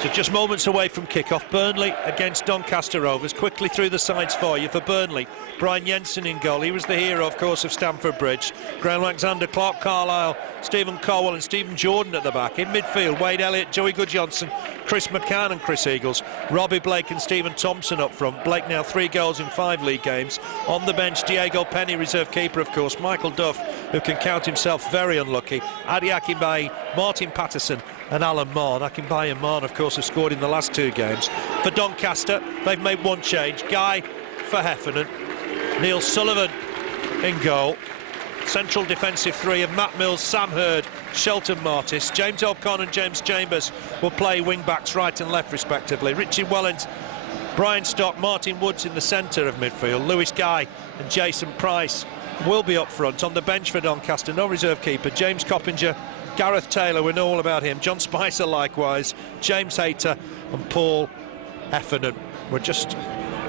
So just moments away from kick-off, Burnley against Doncaster Rovers. Quickly through the sides for you. For Burnley, Brian Jensen in goal. He was the hero, of course, of Stamford Bridge. Graham Alexander, Clarke, Carlisle, Stephen Coyle and Stephen Jordan at the back. In midfield, Wade Elliott, Joey Guðjónsson, Chris McCann and Chris Eagles. Robbie, Blake and Steven Thompson up front. Blake now 3 goals in 5 league games. On the bench, Diego Penny, reserve keeper, of course. Michael Duff, who can count himself very unlucky. Adi Akinbiyi, Martin Paterson and Alan Mahon. Akinbiyi and Mahon, of course, have scored in the last 2 games. For Doncaster, they've made one change. Guy for Heffernan. Neil Sullivan in goal. Central defensive 3 of Matt Mills, Sam Hurd, Shelton, Martis. James O'Connor and James Chambers will play wing-backs right and left, respectively. Richie, Wellens, Brian Stock, Martin Woods in the centre of midfield. Lewis Guy and Jason Price will be up front. On the bench for Doncaster, no reserve keeper. James Coppinger, Gareth Taylor, we know all about him. John Spicer likewise. James Hayter and Paul Heffernan. We're just,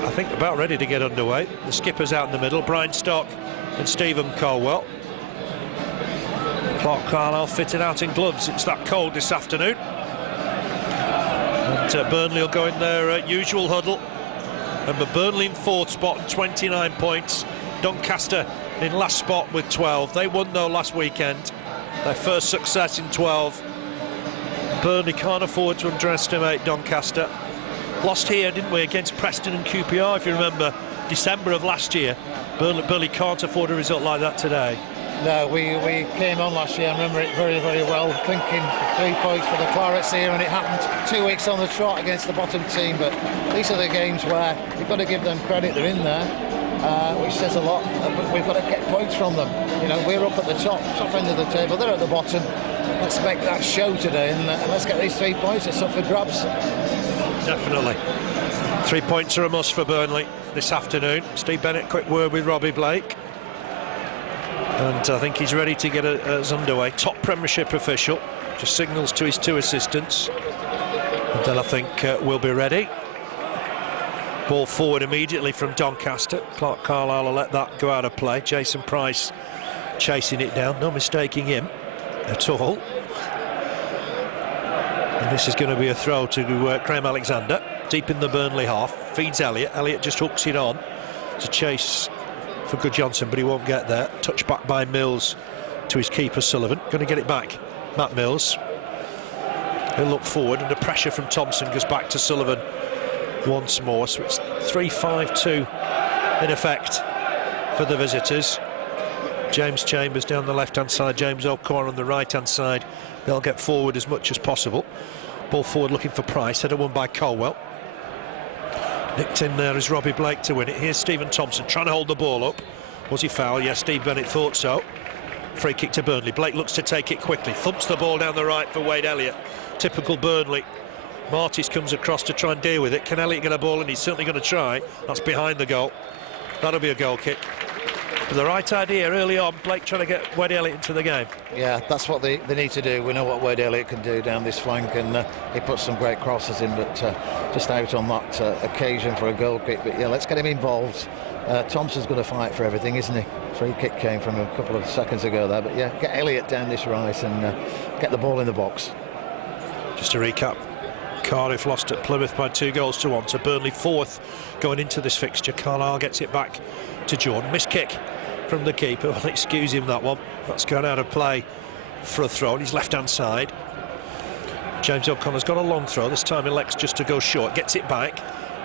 I think, about ready to get underway. The skipper's out in the middle, Brian Stock and Stephen Caldwell. Clarke, Carlisle fitted out in gloves. It's that cold this afternoon. And Burnley will go in their usual huddle. And Burnley in 4th spot and 29 points. Doncaster in last spot with 12. They won though last weekend. Their first success in 12. Burnley can't afford to underestimate Doncaster. Lost here, didn't we, against Preston and QPR, if you remember, December of last year. Burnley can't afford a result like that today. No, we came on last year, I remember it very, very well, thinking 3 points for the Clarets here, and it happened 2 weeks on the trot against the bottom team. But these are the games where we've got to give them credit, they're in there, which says a lot. But we've got to get points from them. You know, we're up at the top end of the table, they're at the bottom. Let's make that show today, and let's get these 3 points. It's up for grabs. Definitely. 3 points are a must for Burnley this afternoon. Steve Bennett, quick word with Robbie Blake. And I think he's ready to get us underway. Top Premiership official, just signals to his 2 assistants. And then I think we'll be ready. Ball forward immediately from Doncaster. Clarke, Carlisle will let that go out of play. Jason Price chasing it down, no mistaking him at all. And this is going to be a throw to Graham Alexander, deep in the Burnley half. Feeds Elliott. Elliott just hooks it on to chase for Guðjónsson, but he won't get there. Touch back by Mills to his keeper Sullivan. Going to get it back. Matt Mills. He'll look forward, and the pressure from Thompson goes back to Sullivan once more. So it's 3-5-2 in effect for the visitors. James Chambers down the left-hand side, James O'Connor on the right-hand side. They'll get forward as much as possible. Ball forward looking for Price, header won by Caldwell. Nicked in there is Robbie Blake to win it. Here's Steven Thompson trying to hold the ball up. Was he fouled? Yes, Steve Bennett thought so. Free kick to Burnley. Blake looks to take it quickly. Thumps the ball down the right for Wade Elliott. Typical Burnley. Martis comes across to try and deal with it. Can Elliott get a ball? And he's certainly going to try. That's behind the goal. That'll be a goal kick. But the right idea early on, Blake trying to get Wade Elliott into the game. Yeah, that's what they need to do. We know what Wade Elliott can do down this flank, and he puts some great crosses in, but just out on that occasion for a goal kick. But yeah, let's get him involved. Thompson's going to fight for everything, isn't he? Free kick came from a couple of seconds ago there, but yeah, get Elliott down this right and get the ball in the box. Just to recap, Cardiff lost at Plymouth by 2-1 to Burnley, 4th going into this fixture. Carlisle gets it back to Jordan. Missed kick from the keeper. Well, excuse him, that one. That's gone out of play for a throw on his left-hand side. James O'Connor's got a long throw. This time elects just to go short. Gets it back.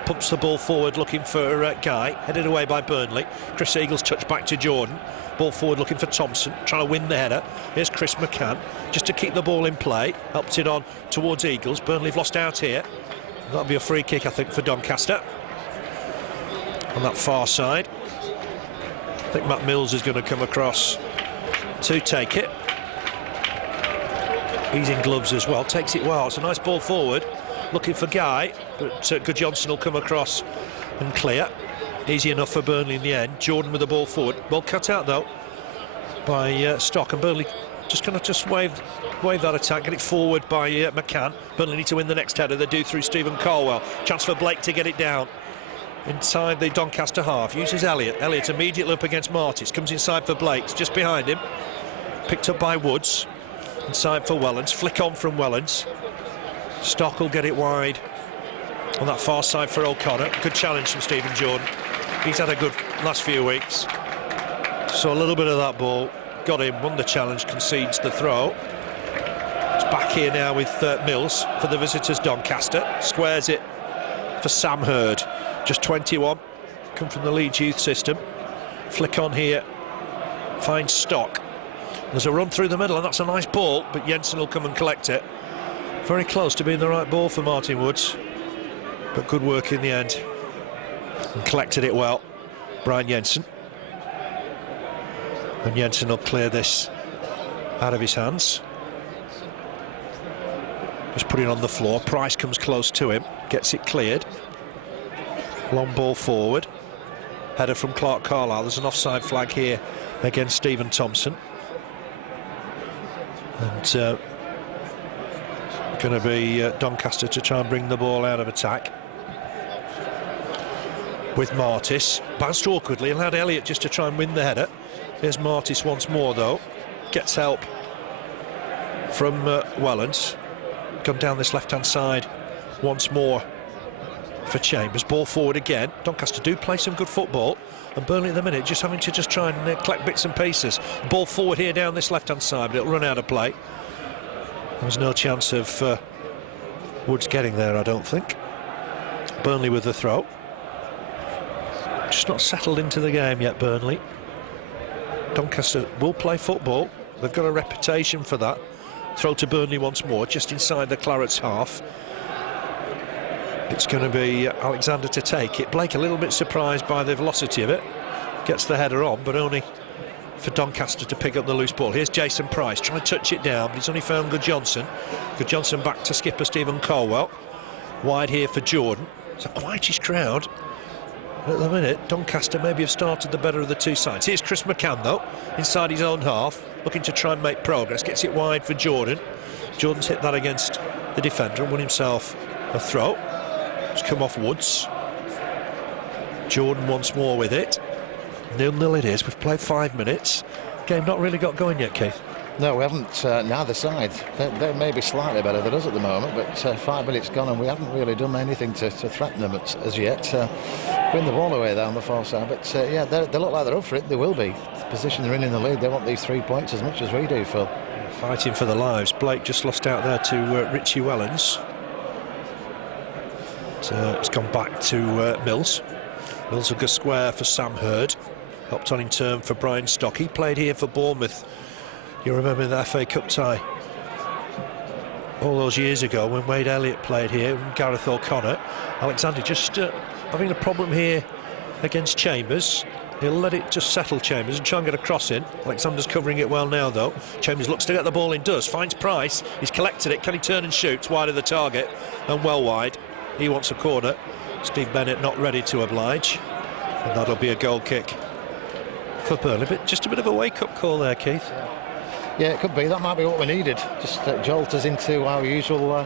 Pumps the ball forward looking for Guy. Headed away by Burnley. Chris Eagles touch back to Jordan. Ball forward looking for Thompson. Trying to win the header. Here's Chris McCann. Just to keep the ball in play. Helps it on towards Eagles. Burnley have lost out here. That'll be a free kick, I think, for Doncaster. On that far side. I think Matt Mills is going to come across to take it. He's in gloves as well. Takes it well. It's a nice ball forward. Looking for Guy, but Guðjónsson will come across and clear. Easy enough for Burnley in the end. Jordan with the ball forward. Well cut out though by Stock, and Burnley just going to wave that attack, get it forward by McCann. Burnley need to win the next header. They do through Stephen Caldwell. Chance for Blake to get it down. inside the Doncaster half, uses Elliott. Elliott immediately up against Martis, comes inside for Blake, just behind him. Picked up by Woods, inside for Wellens, flick on from Wellens. Stock will get it wide on that far side for O'Connor. Good challenge from Stephen Jordan. He's had a good last few weeks. So a little bit of that ball, got him, won the challenge, concedes the throw. It's back here now with Mills for the visitors Doncaster. Squares it for Sam Hurd, just 21, come from the Leeds youth system. Flick on here, finds Stock. There's a run through the middle and that's a nice ball, but Jensen will come and collect it. Very close to being the right ball for Martin Woods, but good work in the end. And collected it well, Brian Jensen. And Jensen will clear this out of his hands. Just put it on the floor. Price comes close to him, gets it cleared. Long ball forward. Header from Clarke Carlisle. There's an offside flag here against Steven Thompson. And going to be Doncaster to try and bring the ball out of attack. With Martis. Bounced awkwardly, allowed Elliott just to try and win the header. Here's Martis once more though. Gets help from Wellens. Come down this left-hand side once more for Chambers. Ball forward again. Doncaster do play some good football, and Burnley at the minute just having to just try and collect bits and pieces. Ball forward here down this left-hand side, but it'll run out of play. There's no chance of Woods getting there, I don't think. Burnley with the throw. Just not settled into the game yet, Burnley. Doncaster will play football. They've got a reputation for that. Throw to Burnley once more, just inside the Clarets half. It's going to be Alexander to take it. Blake a little bit surprised by the velocity of it. Gets the header on, but only for Doncaster to pick up the loose ball. Here's Jason Price, trying to touch it down, but he's only found Guðjónsson. Guðjónsson back to skipper Stephen Caldwell. Wide here for Jordan. It's a quietish crowd. At the minute, Doncaster maybe have started the better of the two sides. Here's Chris McCann, though, inside his own half, looking to try and make progress. Gets it wide for Jordan. Jordan's hit that against the defender and won himself a throw. It's come off Woods. Jordan once more with it. 0-0 it is. We've played 5 minutes. Game not really got going yet, Keith. No, we haven't. Neither side. They're maybe slightly better than us at the moment, but 5 minutes gone and we haven't really done anything to threaten them as yet. Bring the ball away down the far side, but yeah, they look like they're up for it. They will be. The position they're in the league, they want these 3 points as much as we do, Phil. Fighting for the lives. Blake just lost out there to Richie Wellens. It's gone back to Mills. Mills a good square for Sam Hurd. Helped on in turn for Brian Stock. He played here for Bournemouth. You remember the FA Cup tie all those years ago when Wade Elliott played here and Gareth O'Connor. Alexander just having a problem here against Chambers. He'll let it just settle, Chambers, and try and get a cross in. Alexander's covering it well now, though. Chambers looks to get the ball in, does, finds Price. He's collected it. Can he turn and shoot? It's wide of the target and well wide. He wants a corner. Steve Bennett not ready to oblige, and that'll be a goal kick for Burnley. But just a bit of a wake-up call there, Keith. Yeah, it could be. That might be what we needed. Just jolt us into our usual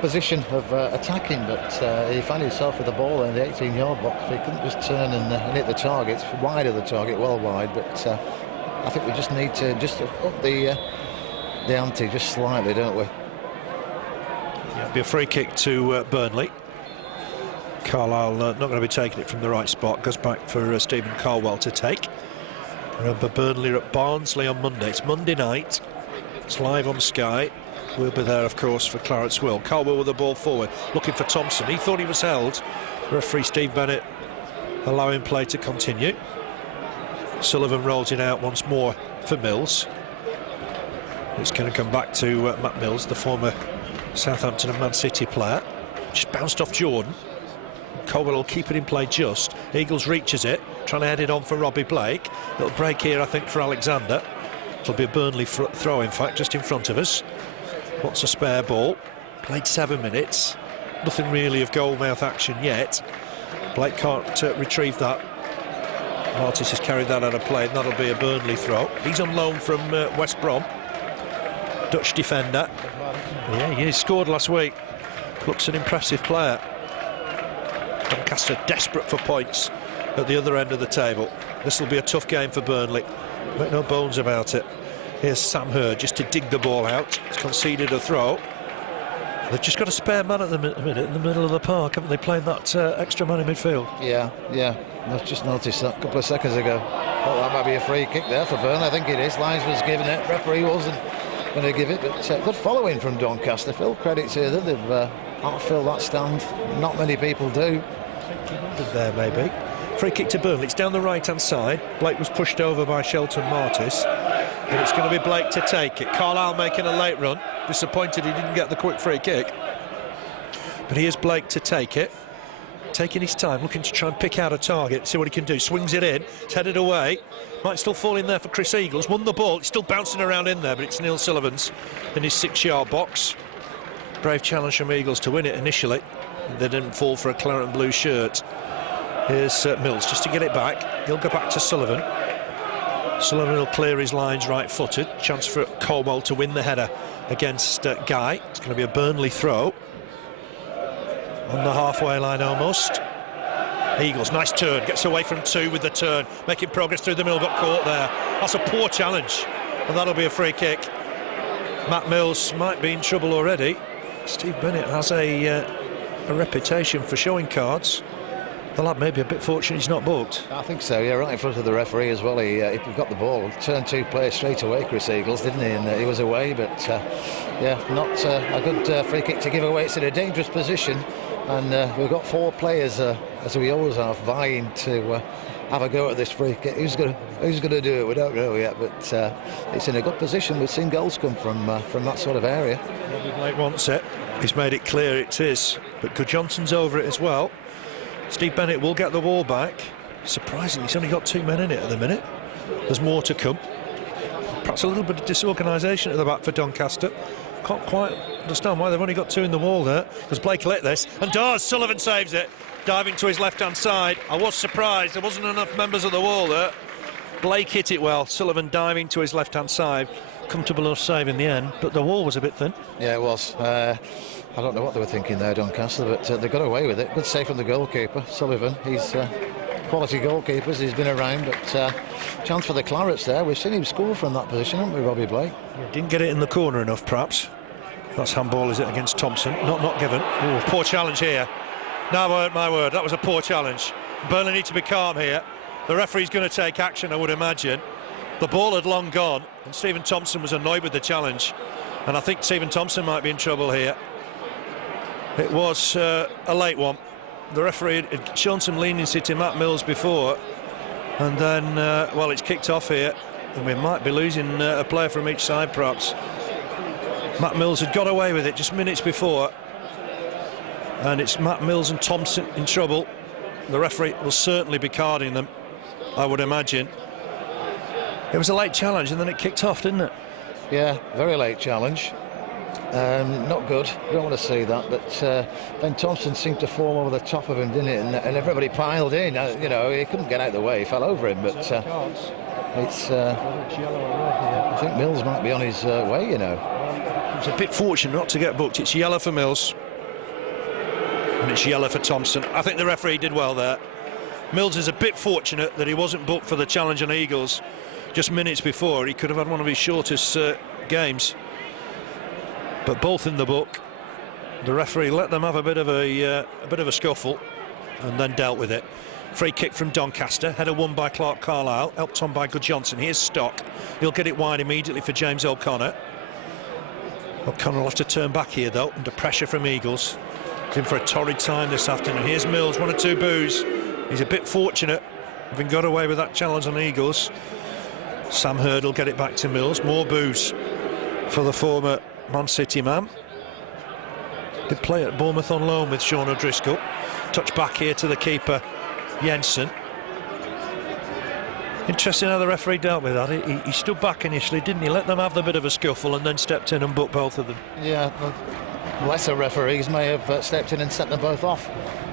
position of attacking. But he found himself with the ball in the 18-yard box. He couldn't just turn and hit the target. It's wide of the target, well wide. But I think we just need to just up the ante just slightly, don't we? Yeah, it'll be a free kick to Burnley. Carlisle not going to be taking it from the right spot. Goes back for Stephen Caldwell to take. Remember, Burnley are at Barnsley on Monday. It's Monday night. It's live on Sky. We'll be there, of course, for Claret's Will. Caldwell with the ball forward, looking for Thompson. He thought he was held. Referee Steve Bennett allowing play to continue. Sullivan rolls it out once more for Mills. It's going to come back to Matt Mills, the former Southampton and Man City player. Just bounced off Jordan. Caldwell will keep it in play just. Eagles reaches it, trying to head it on for Robbie Blake. Little break here, I think, for Alexander. It'll be a Burnley throw, in fact, just in front of us. Wants a spare ball. Played 7 minutes. Nothing really of goal-mouth action yet. Blake can't retrieve that. Martis has carried that out of play, and that'll be a Burnley throw. He's on loan from West Brom. Dutch defender. Yeah, he scored last week. Looks an impressive player. Doncaster desperate for points at the other end of the table. This will be a tough game for Burnley, make no bones about it. Here's Sam Hurd just to dig the ball out. He's conceded a throw. They've just got a spare man at the minute in the middle of the park, haven't they, playing that extra man in midfield? Yeah. I've just noticed that a couple of seconds ago. Well, that might be a free kick there for Burnley. I think it is. Lyons was giving it. Referee wasn't going to give it, but good following from Doncaster. Full credit to them. They've outfilled that stand. Not many people do. There maybe. Free kick to Burnley. It's down the right-hand side. Blake was pushed over by Shelton Martis. And it's going to be Blake to take it. Carlisle making a late run. Disappointed he didn't get the quick free kick. But here's Blake to take it. Taking his time, looking to try and pick out a target, see what he can do. Swings it in, it's headed away. Might still fall in there for Chris Eagles. Won the ball, it's still bouncing around in there, but it's Neil Sullivan's in his 6-yard box. Brave challenge from Eagles to win it initially. They didn't fall for a claret and blue shirt. Here's Mills just to get it back. He'll go back to Sullivan. Sullivan will clear his lines right-footed. Chance for Caldwell to win the header against Guy. It's going to be a Burnley throw. On the halfway line almost. Eagles, nice turn, gets away from 2 with the turn, making progress through the middle, got caught there. That's a poor challenge, and that'll be a free kick. Matt Mills might be in trouble already. Steve Bennett has a reputation for showing cards. The lad may be a bit fortunate he's not booked. I think so, yeah, right in front of the referee as well. He got the ball, turned 2 players straight away, Chris Eagles, didn't he? And he was away, but yeah, not a good free kick to give away. It's in a dangerous position, and we've got 4 players, as we always have, vying to have a go at this free kick. Who's going to do it? We don't know yet, but it's in a good position. We've seen goals come from that sort of area. Robbie Blake wants it. He's made it clear it is, but Guðjónsson's over it as well. Steve Bennett will get the ball back. Surprisingly, he's only got 2 men in it at the minute. There's more to come. Perhaps a little bit of disorganisation at the back for Doncaster. Can't quite understand why they've only got 2 in the wall there. Because Blake lit this, and does. Sullivan saves it, diving to his left-hand side. I was surprised there wasn't enough members of the wall there. Blake hit it well. Sullivan diving to his left-hand side. Comfortable enough save in the end, but the wall was a bit thin. Yeah, it was. I don't know what they were thinking there, Doncaster, but they got away with it. Good save from the goalkeeper, Sullivan. He's quality goalkeepers, he's been around, but chance for the Clarets there. We've seen him score from that position, haven't we, Robbie Blake? Didn't get it in the corner enough, perhaps. That's handball, is it, against Thompson? Not given. Ooh, poor challenge here. No, my word, that was a poor challenge. Burnley need to be calm here. The referee's going to take action, I would imagine. The ball had long gone, and Steven Thompson was annoyed with the challenge. And I think Steven Thompson might be in trouble here. It was a late one. The referee had shown some leniency to Matt Mills before, and then, well, it's kicked off here, and we might be losing a player from each side, perhaps. Matt Mills had got away with it just minutes before, and it's Matt Mills and Thompson in trouble. The referee will certainly be carding them, I would imagine. It was a late challenge, and then it kicked off, didn't it? Yeah, very late challenge. Not good, don't want to see that, but then Thompson seemed to fall over the top of him, didn't it? And everybody piled in. You know, he couldn't get out of the way, he fell over him, but it's I think Mills might be on his way, you know. It's a bit fortunate not to get booked. It's yellow for Mills, and it's yellow for Thompson. I think the referee did well there. Mills is a bit fortunate that he wasn't booked for the challenge on Eagles just minutes before. He could have had one of his shortest games. But both in the book. The referee let them have a bit of a scuffle, and then dealt with it. Free kick from Doncaster, header won by Clarke Carlisle, helped on by Guðjónsson. Here's Stock. He'll get it wide immediately for James O'Connor. O'Connor will have to turn back here though, under pressure from Eagles. He's in for a torrid time this afternoon. Here's Mills, 1 or 2 boos. He's a bit fortunate, having got away with that challenge on Eagles. Sam Hurd will get it back to Mills. More boos for the former Man City man. Did play at Bournemouth on loan with Sean O'Driscoll. Touch back here to the keeper, Jensen. Interesting how the referee dealt with that. He stood back initially, didn't he? Let them have the bit of a scuffle and then stepped in and booked both of them. Yeah, lesser referees may have stepped in and set them both off,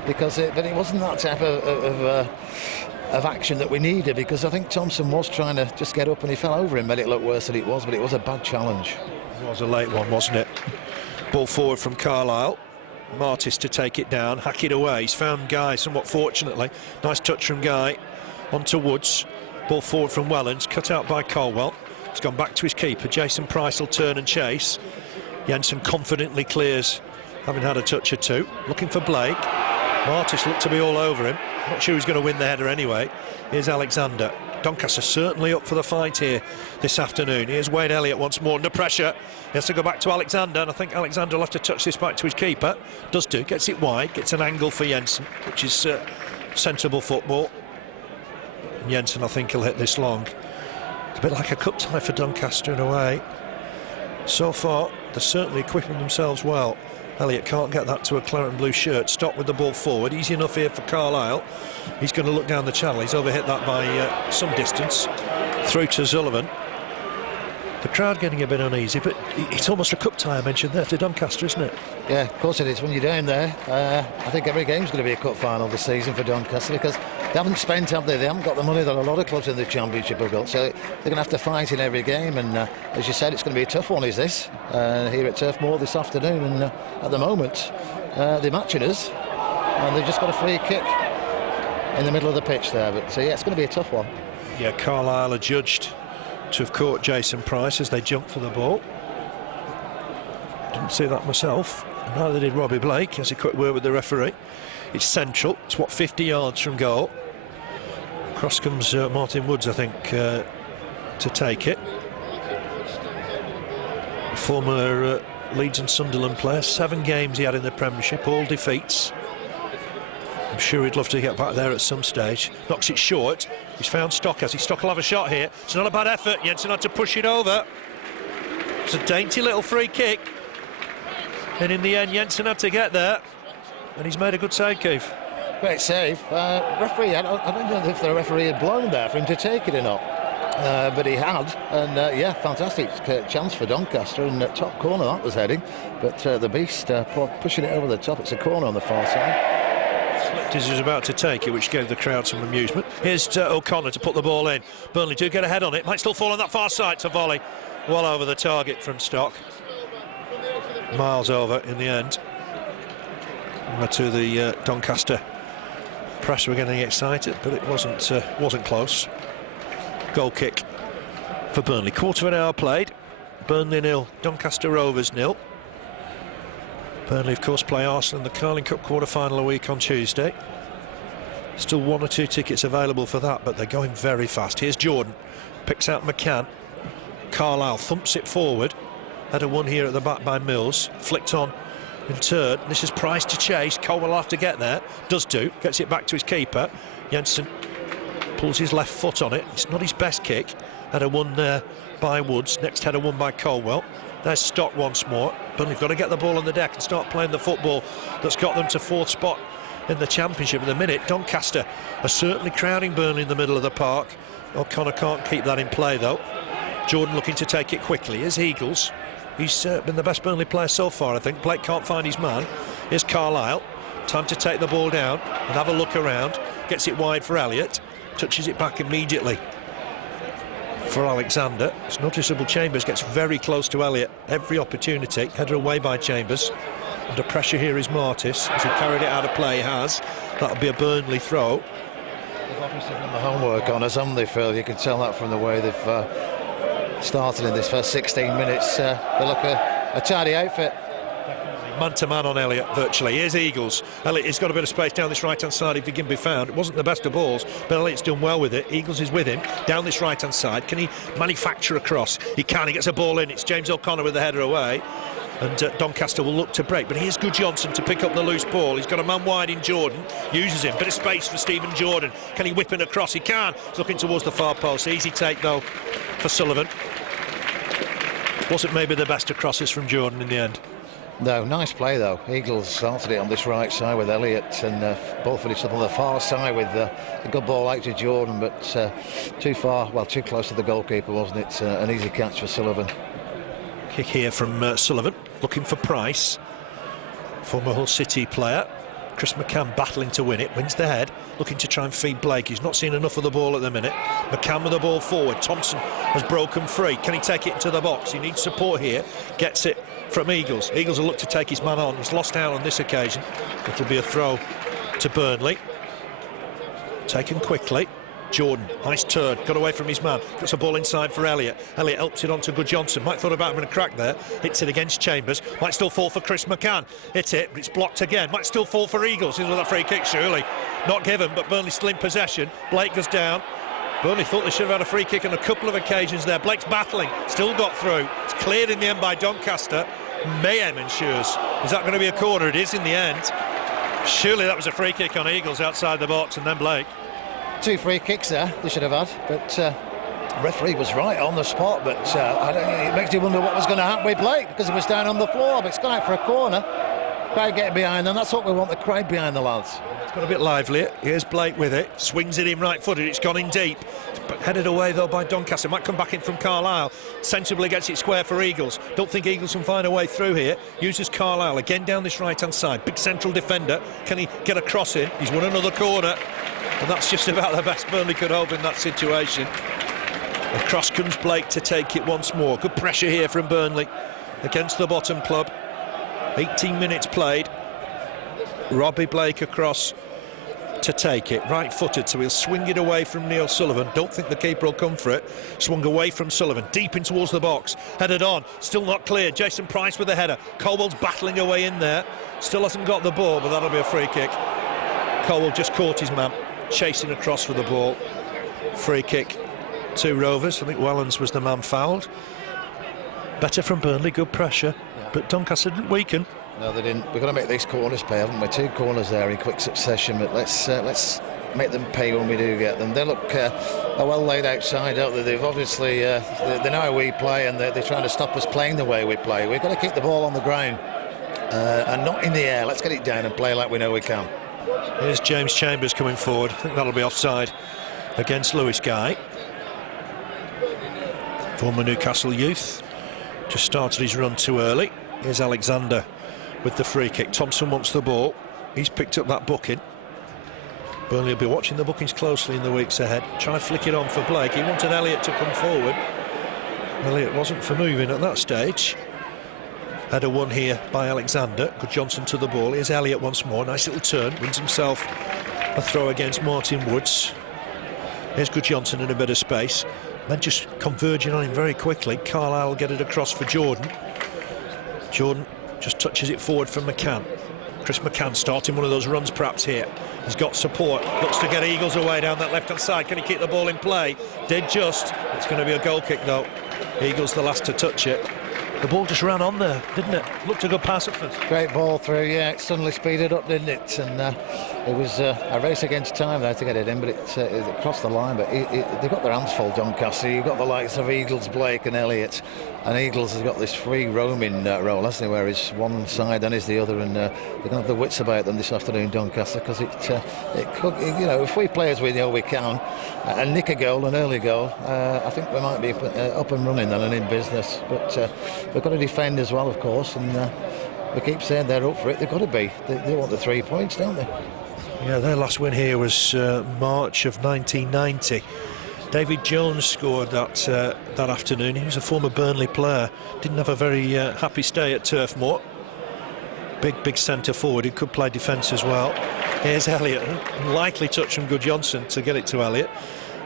because but it wasn't that type of action that we needed, because I think Thompson was trying to just get up and he fell over him, made it look worse than it was, but it was a bad challenge. It was a late one, wasn't it? Ball forward from Carlisle. Martis to take it down, hack it away. He's found Guy, somewhat fortunately. Nice touch from Guy onto Woods. Ball forward from Wellens, cut out by Caldwell. He's gone back to his keeper. Jason Price will turn and chase. Jensen confidently clears, having had a touch or two. Looking for Blake. Martis looked to be all over him. Not sure he's going to win the header anyway. Here's Alexander. Doncaster certainly up for the fight here this afternoon. Here's Wayne Elliott once more under pressure. He has to go back to Alexander, and I think Alexander will have to touch this back to his keeper. Does do, gets it wide, gets an angle for Jensen, which is sensible football. And Jensen, I think, he'll hit this long. It's a bit like a cup tie for Doncaster in a way. So far, they're certainly equipping themselves well. Elliott can't get that to a claret and blue shirt. Stop with the ball forward. Easy enough here for Carlisle. He's going to look down the channel. He's overhit that by some distance. Through to Sullivan. The crowd getting a bit uneasy, but it's almost a cup tie I mentioned there to Doncaster, isn't it? Yeah, of course it is. When you're down there, I think every game's going to be a cup final this season for Doncaster, because they haven't spent, have they? They haven't got the money that a lot of clubs in the Championship have got, so they're going to have to fight in every game. And as you said, it's going to be a tough one, is this? Here at Turf Moor this afternoon, and at the moment, they're matching us, and they've just got a free kick in the middle of the pitch there. But yeah, it's going to be a tough one. Yeah, Carlisle are judged to have caught Jason Price as they jumped for the ball. Didn't see that myself. Neither did Robbie Blake. Has a quick word with the referee. It's central. It's what, 50 yards from goal. Across comes Martin Woods, I think, to take it. Former Leeds and Sunderland player. 7 games he had in the Premiership, all defeats. I'm sure he'd love to get back there at some stage. Knocks it short. He's found Stock. Stock will have a shot here. It's not a bad effort. Jensen had to push it over. It's a dainty little free kick. And in the end, Jensen had to get there. And he's made a good save, Keith. Great save. Referee, I don't know if the referee had blown there for him to take it or not. But he had. And yeah, fantastic chance for Doncaster. And top corner that was heading. But the Beast pushing it over the top. It's a corner on the far side. He was about to take it, which gave the crowd some amusement. Here's O'Connor to put the ball in. Burnley do get a head on it. Might still fall on that far side to volley. Well over the target from Stock. Miles over in the end. To the Doncaster press were getting excited, but it wasn't close. Goal kick for Burnley. Quarter of an hour played. Burnley 0, Doncaster Rovers 0. Burnley, of course, play Arsenal in the Carling Cup quarter-final a week on Tuesday. Still 1 or 2 tickets available for that, but they're going very fast. Here's Jordan, picks out McCann. Carlisle thumps it forward. Had a one here at the back by Mills. Flicked on in turn. This is Price to chase. Caldwell will have to get there. Does do. Gets it back to his keeper. Jensen pulls his left foot on it. It's not his best kick. Had a one there by Woods. Next header won by Caldwell. There's Stock once more. Burnley have got to get the ball on the deck and start playing the football that's got them to 4th spot in the Championship at the minute. Doncaster are certainly crowding Burnley in the middle of the park. O'Connor can't keep that in play though. Jordan looking to take it quickly. Here's Eagles. He's been the best Burnley player so far, I think. Blake can't find his man. Here's Carlisle. Time to take the ball down and have a look around. Gets it wide for Elliott. Touches it back immediately for Alexander. It's noticeable Chambers gets very close to Elliott every opportunity. Header away by Chambers. Under pressure here is Martis. As he carried it out of play, he has. That'll be a Burnley throw. They've obviously done the homework on us, haven't they, Phil? You can tell that from the way they've started in this first 16 minutes. They look a tidy outfit. Man-to-man on Elliott, virtually. Here's Eagles. Elliott has got a bit of space down this right-hand side if he can be found. It wasn't the best of balls, but Elliott's done well with it. Eagles is with him, down this right-hand side. Can he manufacture a cross? He can. He gets a ball in. It's James O'Connor with the header away. And Doncaster will look to break. But here's Guðjónsson to pick up the loose ball. He's got a man wide in Jordan. Uses him. Bit of space for Stephen Jordan. Can he whip it across? He can. He's looking towards the far post. Easy take, though, for Sullivan. Wasn't maybe the best of crosses from Jordan in the end. No, nice play though. Eagles started it on this right side with Elliott, and both finished up on the far side with a good ball out to Jordan, but too close to the goalkeeper, wasn't it? An easy catch for Sullivan. Kick here from Sullivan, looking for Price, former Hull City player. Chris McCann battling to win it, wins the head, looking to try and feed Blake. He's not seen enough of the ball at the minute. McCann with the ball forward. Thompson has broken free. Can he take it into the box? He needs support here. Gets it from Eagles. Eagles will look to take his man on. He's lost out on this occasion. It'll be a throw to Burnley. Taken quickly. Jordan, nice turn, got away from his man, puts a ball inside for Elliott. Elliott helps it on to Guðjónsson. Might thought about having a crack there, hits it against Chambers. Might still fall for Chris McCann. Hits it, but it's blocked again. Might still fall for Eagles. Here's with a free kick, surely. Not given, but Burnley still in possession. Blake goes down. Burnley thought they should have had a free kick on a couple of occasions there. Blake's battling, still got through. It's cleared in the end by Doncaster. Mayhem ensures. Is that going to be a corner? It is in the end. Surely that was a free kick on Eagles outside the box, and then Blake. 2 free kicks there they should have had, but the referee was right on the spot. But it makes you wonder what was going to happen with Blake, because he was down on the floor. But it's gone out for a corner. Crowd getting behind them. That's what we want, the crowd behind the lads. It's got a bit livelier. Here's Blake with it, swings it in right-footed. It's gone in deep. It's headed away though by Doncaster. Might come back in from Carlisle. Sensibly gets it square for Eagles. Don't think Eagles can find a way through here. Uses Carlisle again down this right-hand side. Big central defender. Can he get a cross in? He's won another corner. And that's just about the best Burnley could hope in that situation. Across comes Blake to take it once more. Good pressure here from Burnley against the bottom club. 18 minutes played. Robbie Blake across to take it. Right-footed, so he'll swing it away from Neil Sullivan. Don't think the keeper will come for it. Swung away from Sullivan, deep in towards the box. Headed on, still not clear. Jason Price with the header. Caldwell's battling away in there. Still hasn't got the ball, but that'll be a free kick. Caldwell just caught his man, chasing across for the ball. Free kick to Rovers. I think Wellens was the man fouled. Better from Burnley, good pressure, but Doncaster didn't weaken. No, they didn't. We've got to make these corners pay, haven't we? 2 corners there in quick succession, but let's make them pay when we do get them. They look well laid outside, don't they? They've obviously they know how we play, and they're trying to stop us playing the way we play. We've got to keep the ball on the ground and not in the air. Let's get it down and play like we know we can. Here's James Chambers coming forward. I think that'll be offside against Lewis Guy. Former Newcastle youth. Just started his run too early. Here's Alexander with the free kick. Thompson wants the ball. He's picked up that booking. Burnley will be watching the bookings closely in the weeks ahead. Try and flick it on for Blake. He wanted Elliott to come forward. Elliott wasn't for moving at that stage. Header won here by Alexander. Guðjónsson to the ball. Here's Elliott once more. Nice little turn. Wins himself a throw against Martin Woods. Here's Guðjónsson in a bit of space. Then just converging on him very quickly. Carlisle will get it across for Jordan. Jordan just touches it forward for McCann. Chris McCann starting one of those runs perhaps here. He's got support. Looks to get Eagles away down that left-hand side. Can he keep the ball in play? Did just. It's going to be a goal kick though. Eagles the last to touch it. The ball just ran on there, didn't it? Looked a good pass at first. Great ball through, yeah. It suddenly speeded up, didn't it? And it was a race against time there to get it in, but it crossed the line. But they've got their hands full, Doncaster. You've got the likes of Eagles, Blake and Elliott. And Eagles has got this free roaming role, hasn't he, where it's one side and is the other. And they're going to have the wits about them this afternoon, Doncaster, because it could, you know, if we play as we know we can, and nick a goal, an early goal, I think we might be up and running then and in business. But we've got to defend as well, of course, and we keep saying they're up for it. They've got to be. They want the 3 points, don't they? Yeah, their last win here was March of 1990. David Jones scored that afternoon. He was a former Burnley player. Didn't have a very happy stay at Turf Moor. Big centre forward who could play defence as well. Here's Elliott. Likely touch from Guðjónsson to get it to Elliott.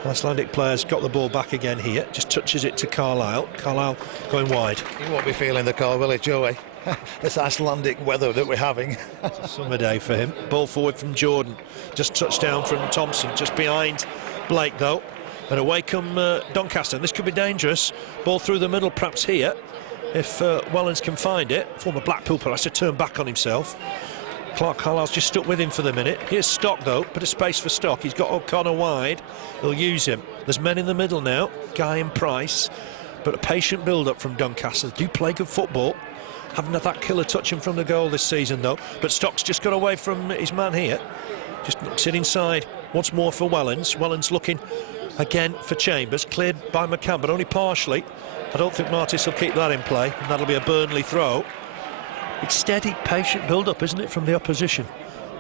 Icelandic players got the ball back again here. Just touches it to Carlisle. Carlisle going wide. He won't be feeling the call, will he, Joey? This Icelandic weather that we're having. It's a summer day for him. Ball forward from Jordan. Just touched down from Thompson. Just behind Blake, though. And away come Doncaster. This could be dangerous. Ball through the middle, perhaps here. If Wellens can find it. Former Blackpool player has to turn back on himself. Clarke Carlisle's just stuck with him for the minute. Here's Stock though, bit of space for Stock. He's got O'Connor wide. He'll use him. There's men in the middle now, Guy and Price. But a patient build-up from Doncaster. They do play good football. Haven't had that killer touching from the goal this season though. But Stock's just got away from his man here. Just knocks it inside once more for Wellens. Wellens looking again for Chambers. Cleared by McCann, but only partially. I don't think Martis will keep that in play, and that'll be a Burnley throw. It's steady, patient build-up, isn't it, from the opposition?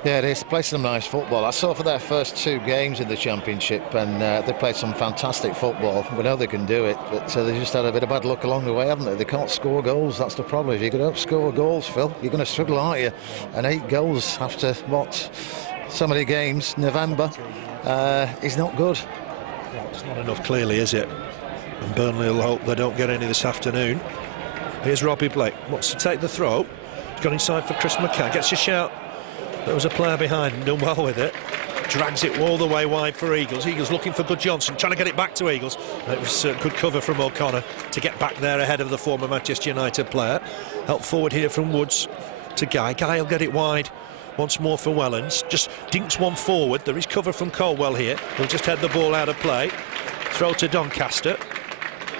Yeah, they played some nice football. I saw for their first 2 games in the Championship, and they played some fantastic football. We know they can do it, but they just had a bit of bad luck along the way, haven't they? They can't score goals. That's the problem. If you're going to score goals, Phil, you're going to struggle, aren't you? And 8 goals after, what, so many games, November, is not good. Well, it's not enough, clearly, is it? And Burnley will hope they don't get any this afternoon. Here's Robbie Blake. Wants to take the throw. He's gone inside for Chris McCann. Gets a shout. There was a player behind him, done well with it. Drags it all the way wide for Eagles. Eagles looking for Guðjónsson, trying to get it back to Eagles. It was good cover from O'Connor to get back there ahead of the former Manchester United player. Help forward here from Woods to Guy. Guy will get it wide once more for Wellens. Just dinks one forward. There is cover from Caldwell here. He'll just head the ball out of play. Throw to Doncaster.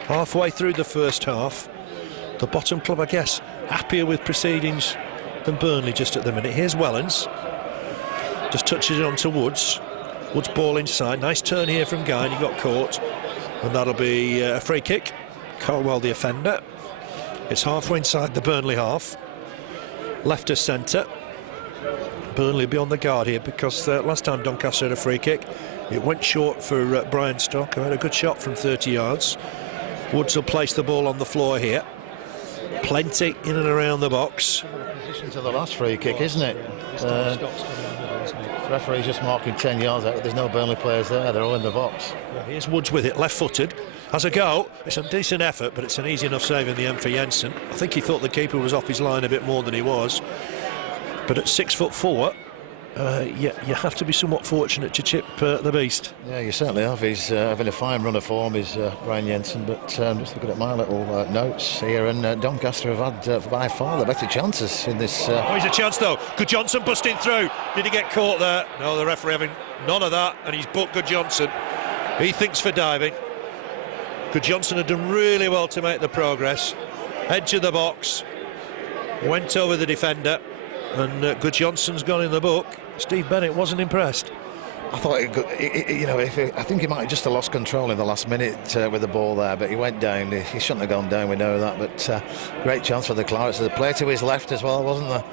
Halfway through the first half. The bottom club, I guess, happier with proceedings than Burnley just at the minute. Here's Wellens. Just touches it onto Woods. Woods ball inside. Nice turn here from Guy, and he got caught. And that'll be a free kick. Caldwell the offender. It's halfway inside the Burnley half. Left to centre. Burnley will be on the guard here because last time Doncaster had a free kick, it went short for Brian Stock, who had a good shot from 30 yards. Woods will place the ball on the floor here. Plenty in and around the box. Position to the last free kick, isn't it? Referee's just marking 10 yards out. There's no Burnley players there. They're all in the box. Yeah, here's Woods with it, left-footed. Has a go. It's a decent effort, but it's an easy enough save in the end for Jensen. I think he thought the keeper was off his line a bit more than he was. But at 6'4", you have to be somewhat fortunate to chip the beast. Yeah, you certainly have. He's having a fine run of form, is Brian Jensen. But just looking at my little notes here, and Doncaster have had by far the better chances in this. Oh, he's a chance though. Guðjónsson busting through. Did he get caught there? No, the referee having none of that, and he's booked Guðjónsson. He thinks for diving. Guðjónsson had done really well to make the progress. Edge of the box, went over the defender, and Guðjónsson's gone in the book. Steve Bennett wasn't impressed. I thought, I think he might have just lost control in the last minute with the ball there, but he went down. He shouldn't have gone down, we know that, but great chance for the Clarets. The player to his left as well, wasn't there?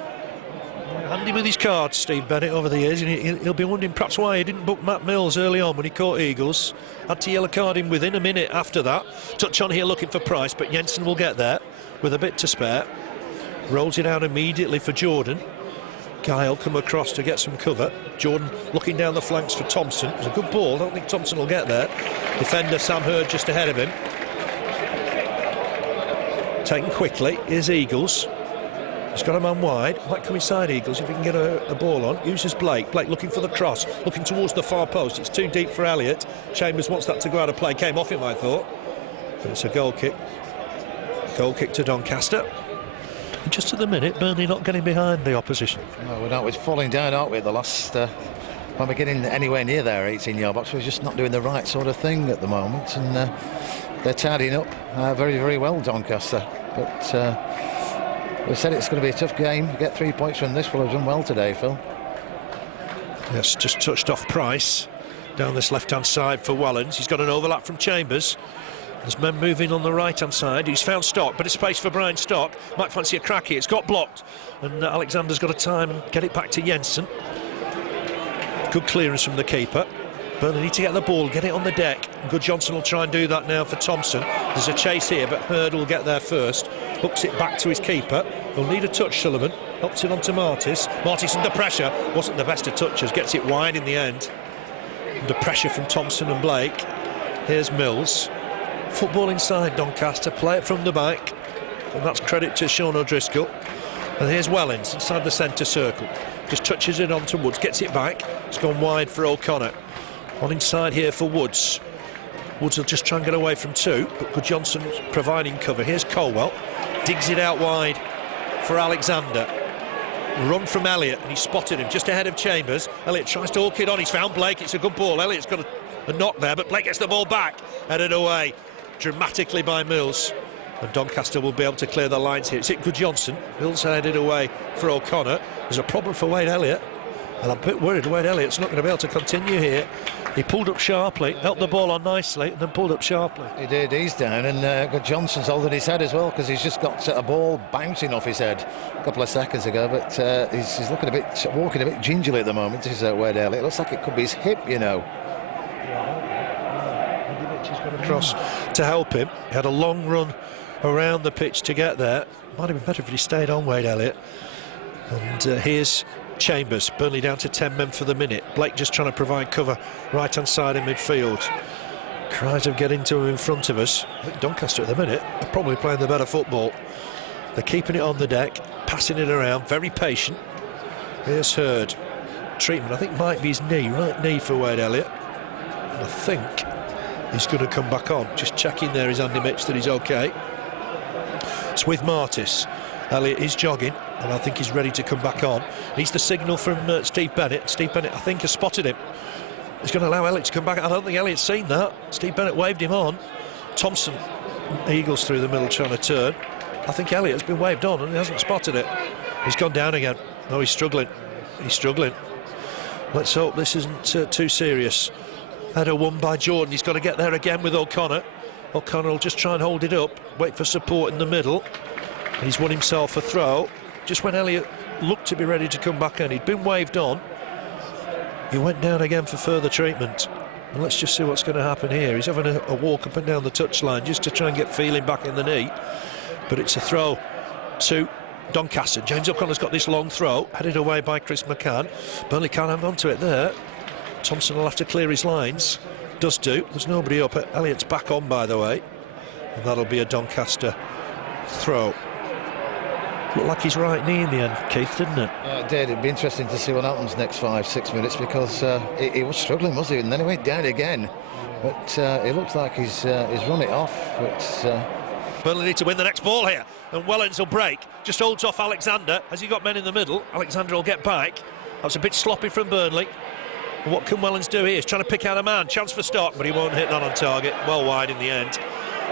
Handy with his cards, Steve Bennett, over the years, and he'll be wondering perhaps why he didn't book Matt Mills early on when he caught Eagles. Had to yellow card him within a minute after that. Touch on here looking for Price, but Jensen will get there with a bit to spare. Rolls it out immediately for Jordan. Guy will come across to get some cover. Jordan looking down the flanks for Thompson. It was a good ball. I don't think Thompson will get there. Defender Sam Hurd just ahead of him. Taken quickly. Here's Eagles. He's got a man wide. Might come inside Eagles if he can get a ball on. Uses Blake. Blake looking for the cross. Looking towards the far post. It's too deep for Elliott. Chambers wants that to go out of play. Came off him, I thought. But it's a goal kick. Goal kick to Doncaster. Just at the minute, Burnley not getting behind the opposition. No, we're not. We're falling down, aren't we? At the last, when we're getting anywhere near their 18-yard box, we're just not doing the right sort of thing at the moment, and they're tidying up very, very well, Doncaster. But we said it's going to be a tough game. Get 3 points from this. Will have done well today, Phil. Yes, just touched off Price down this left-hand side for Wellens. He's got an overlap from Chambers. There's men moving on the right-hand side. He's found Stock, but it's space for Brian Stock. Might fancy a crack here. It's got blocked, and Alexander's got a time and get it back to Jensen. Good clearance from the keeper. Burnley need to get the ball, get it on the deck. Guðjónsson will try and do that now for Thompson. There's a chase here, but Hurd will get there first. Hooks it back to his keeper. He'll need a touch, Sullivan. Helps it on to Martis. Martis under pressure. Wasn't the best of touches. Gets it wide in the end. Under pressure from Thompson and Blake. Here's Mills. Football inside Doncaster, play it from the back, and that's credit to Sean O'Driscoll. And here's Wellens inside the centre circle, just touches it onto Woods, gets it back. It's gone wide for O'Connor. On inside here for Woods. Woods will just try and get away from two, but Guðjónsson's providing cover. Here's Caldwell, digs it out wide for Alexander. Run from Elliott, and he spotted him just ahead of Chambers. Elliott tries to hook it on, he's found Blake. It's a good ball. Elliott's got a knock there, but Blake gets the ball back, headed away dramatically by Mills, and Doncaster will be able to clear the lines here. It's it Guðjónsson. Mills headed away for O'Connor. There's a problem for Wayne Elliott. And I'm a bit worried Wade Elliott's not going to be able to continue here. He pulled up sharply, helped the ball on nicely, and then pulled up sharply. He did, he's down, and Guðjónsson's holding his head as well, because he's just got a ball bouncing off his head a couple of seconds ago, but he's looking walking a bit gingerly at the moment, is Wade Elliott. It looks like it could be his hip, you know. Across to help him. He had a long run around the pitch to get there. Might have been better if he stayed on, Wade Elliott. And here's Chambers. Burnley down to 10 men for the minute. Blake just trying to provide cover right hand side in midfield. Cries of getting to him in front of us. I think Doncaster at the minute are probably playing the better football. They're keeping it on the deck, passing it around, very patient. Here's Hurd. Treatment, I think, might be his knee, right knee for Wade Elliott. And I think he's going to come back on. Just checking there is Andy Mitch that he's okay. It's with Martis. Elliott is jogging, and I think he's ready to come back on. Needs the signal from Steve Bennett. Steve Bennett, I think, has spotted him. He's going to allow Elliott to come back. I don't think Elliott's seen that. Steve Bennett waved him on. Thompson, Eagles through the middle trying to turn. I think Elliott's been waved on and he hasn't spotted it. He's gone down again. Oh, he's struggling. He's struggling. Let's hope this isn't too serious. Header won by Jordan. He's got to get there again with O'Connor. O'Connor will just try and hold it up, wait for support in the middle. He's won himself a throw. Just when Elliott looked to be ready to come back in, he'd been waved on. He went down again for further treatment. And let's just see what's going to happen here. He's having a walk up and down the touchline just to try and get feeling back in the knee. But it's a throw to Doncaster. James O'Connor's got this long throw, headed away by Chris McCann. Burnley can't hang on to it there. Thompson will have to clear his lines. Does do. There's nobody up. Elliott's back on, by the way. And that'll be a Doncaster throw. Looked like his right knee in the end, Keith, didn't it? Yeah, it did. It'd be interesting to see what happens next 5-6 minutes, because he was struggling, wasn't he? And then he went down again. But it looks like he's run it off. Burnley need to win the next ball here, and Wellens will break. Just holds off Alexander. Has he got men in the middle? Alexander will get back. That's a bit sloppy from Burnley. And what can Wellens do here? He's trying to pick out a man. Chance for Stock, but he won't hit that on target. Well wide in the end.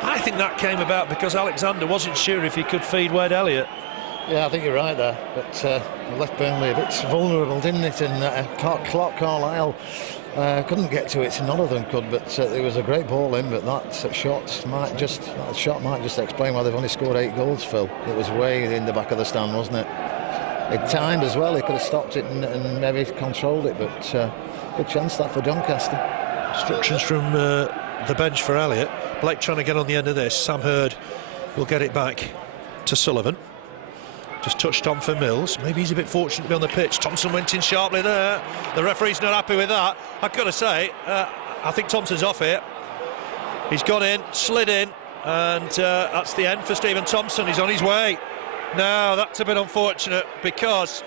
I think that came about because Alexander wasn't sure if he could feed Wade Elliott. Yeah, I think you're right there, but it left Burnley a bit vulnerable, didn't it? And Carlisle couldn't get to it. None of them could, but it was a great ball in. But that shot might just explain why they've only scored 8 goals, Phil. It was way in the back of the stand, wasn't it? It timed as well. He could have stopped it and maybe controlled it, but good chance that for Doncaster. Instructions from the bench for Elliott. Blake trying to get on the end of this. Sam Hurd will get it back to Sullivan. Just touched on for Mills. Maybe he's a bit fortunate to be on the pitch. Thompson went in sharply there. The referee's not happy with that. I've got to say, I think Thompson's off here. He's got in, slid in, and that's the end for Steven Thompson. He's on his way. Now, that's a bit unfortunate because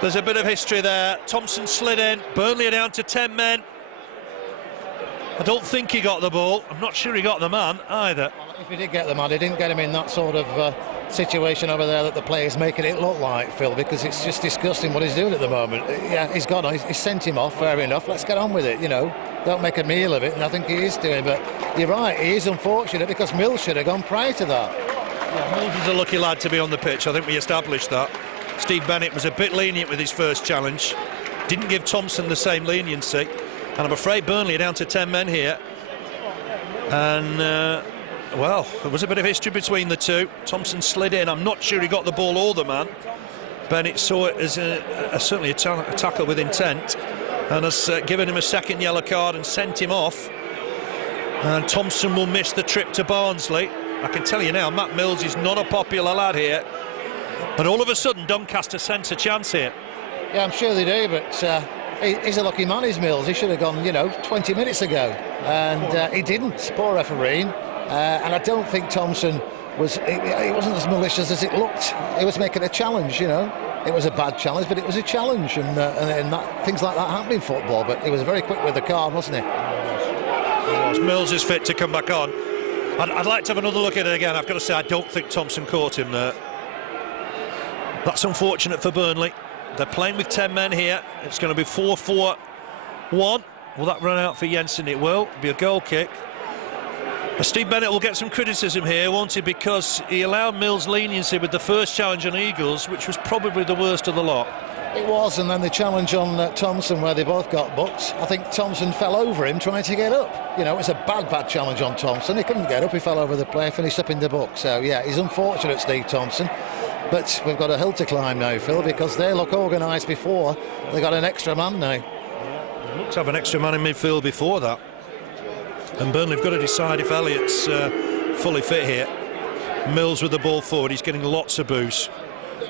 there's a bit of history there. Thompson slid in. Burnley are down to 10 men. I don't think he got the ball. I'm not sure he got the man either. If he did get the man, he didn't get him in that sort of situation over there that the player's making it look like, Phil, because it's just disgusting what he's doing at the moment. Yeah, he's gone on. He's sent him off, fair enough. Let's get on with it, you know. Don't make a meal of it, and I think he is doing. But you're right, he is unfortunate because Mills should have gone prior to that. Yeah, Mills is a lucky lad to be on the pitch. I think we established that. Steve Bennett was a bit lenient with his first challenge. Didn't give Thompson the same leniency. And I'm afraid Burnley are down to 10 men here. And, well, there was a bit of history between the two. Thompson slid in. I'm not sure he got the ball or the man. Bennett saw it as certainly a tackle with intent and has given him a second yellow card and sent him off. And Thompson will miss the trip to Barnsley. I can tell you now, Matt Mills is not a popular lad here. And all of a sudden, Doncaster sense a chance here. Yeah, I'm sure they do, but he's a lucky man, is Mills. He should have gone, you know, 20 minutes ago. And he didn't. Poor refereeing. And I don't think Thompson was... He wasn't as malicious as it looked. He was making a challenge, you know. It was a bad challenge, but it was a challenge. And things like that happen in football. But he was very quick with the card, wasn't he? Mills is fit to come back on. I'd like to have another look at it again. I've got to say, I don't think Thompson caught him there. That's unfortunate for Burnley. They're playing with 10 men here. It's going to be 4-4-1. Will that run out for Jensen? It will. It'll be a goal kick. Steve Bennett will get some criticism here, won't he? Because he allowed Mills leniency with the first challenge on Eagles, which was probably the worst of the lot. It was, and then the challenge on Thompson where they both got booked. I think Thompson fell over him trying to get up. You know, it was a bad challenge on Thompson. He couldn't get up, he fell over the player, finished up in the book. So, yeah, he's unfortunate, Steve Thompson. But we've got a hill to climb now, Phil, because they look organised before. They got an extra man now. They looked to have an extra man in midfield before that. And Burnley have got to decide if Elliott's fully fit here. Mills with the ball forward, he's getting lots of boost.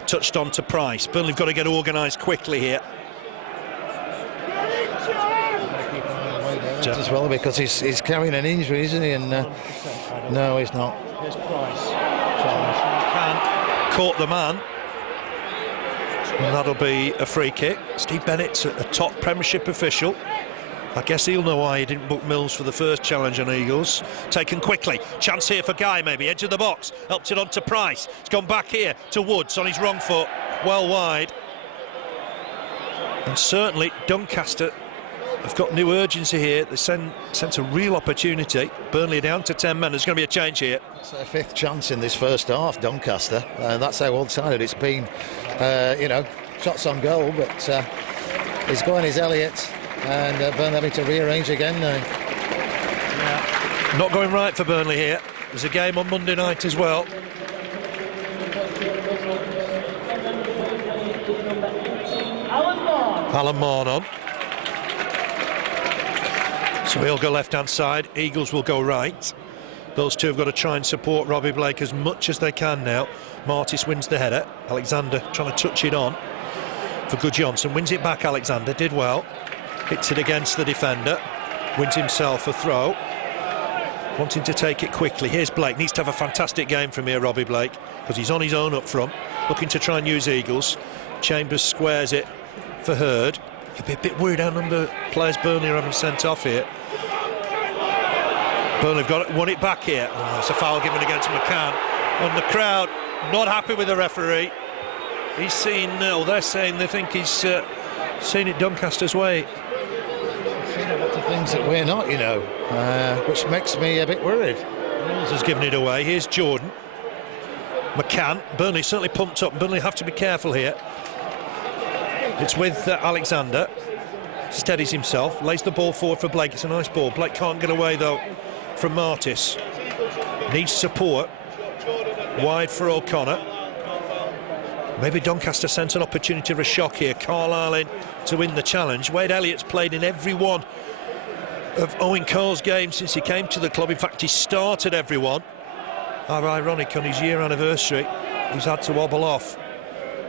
Touched on to Price. Burnley have got to get organised quickly here. As well, because he's carrying an injury, isn't he? And no, he's not. Here's Price. Caught the man. And that'll be a free kick. Steve Bennett, a top Premiership official. I guess he'll know why he didn't book Mills for the first challenge on Eagles. Taken quickly. Chance here for Guy, maybe. Edge of the box. Helped it on to Price. It's gone back here to Woods on his wrong foot. Well wide. And certainly Doncaster have got new urgency here. They sense a real opportunity. Burnley down to 10 men. There's going to be a change here. It's their 5th chance in this first half, Doncaster. That's how one-sided it's been. You know, shots on goal, but he's going is Elliott. And Burnley having to rearrange again now. Yeah. Not going right for Burnley here. There's a game on Monday night as well. Alan Mahon on. So he'll go left-hand side. Eagles will go right. Those two have got to try and support Robbie Blake as much as they can now. Martis wins the header. Alexander trying to touch it on for Guðjónsson. Wins it back, Alexander. Did well. Hits it against the defender, wins himself a throw, wanting to take it quickly. Here's Blake, needs to have a fantastic game from here, Robbie Blake, because he's on his own up front, looking to try and use Eagles. Chambers squares it for Hurd. You'll be a bit worried how number of players Burnley are having sent off here. Burnley have won it back here. Oh, it's a foul given against McCann. And the crowd not happy with the referee. He's seen, they're saying they think he's seen it Doncaster's way. Lots of things that we're not, you know, which makes me a bit worried. Mills has given it away. Here's Jordan. McCann. Burnley certainly pumped up. Burnley have to be careful here. It's with Alexander. Steadies himself. Lays the ball forward for Blake. It's a nice ball. Blake can't get away, though, from Martis. Needs support. Wide for O'Connor. Maybe Doncaster sent an opportunity for a shock here. Carlisle in to win the challenge. Wade Elliott's played in every one of Owen Coyle's games since he came to the club. In fact, he started every one. How ironic, on his year anniversary, he's had to wobble off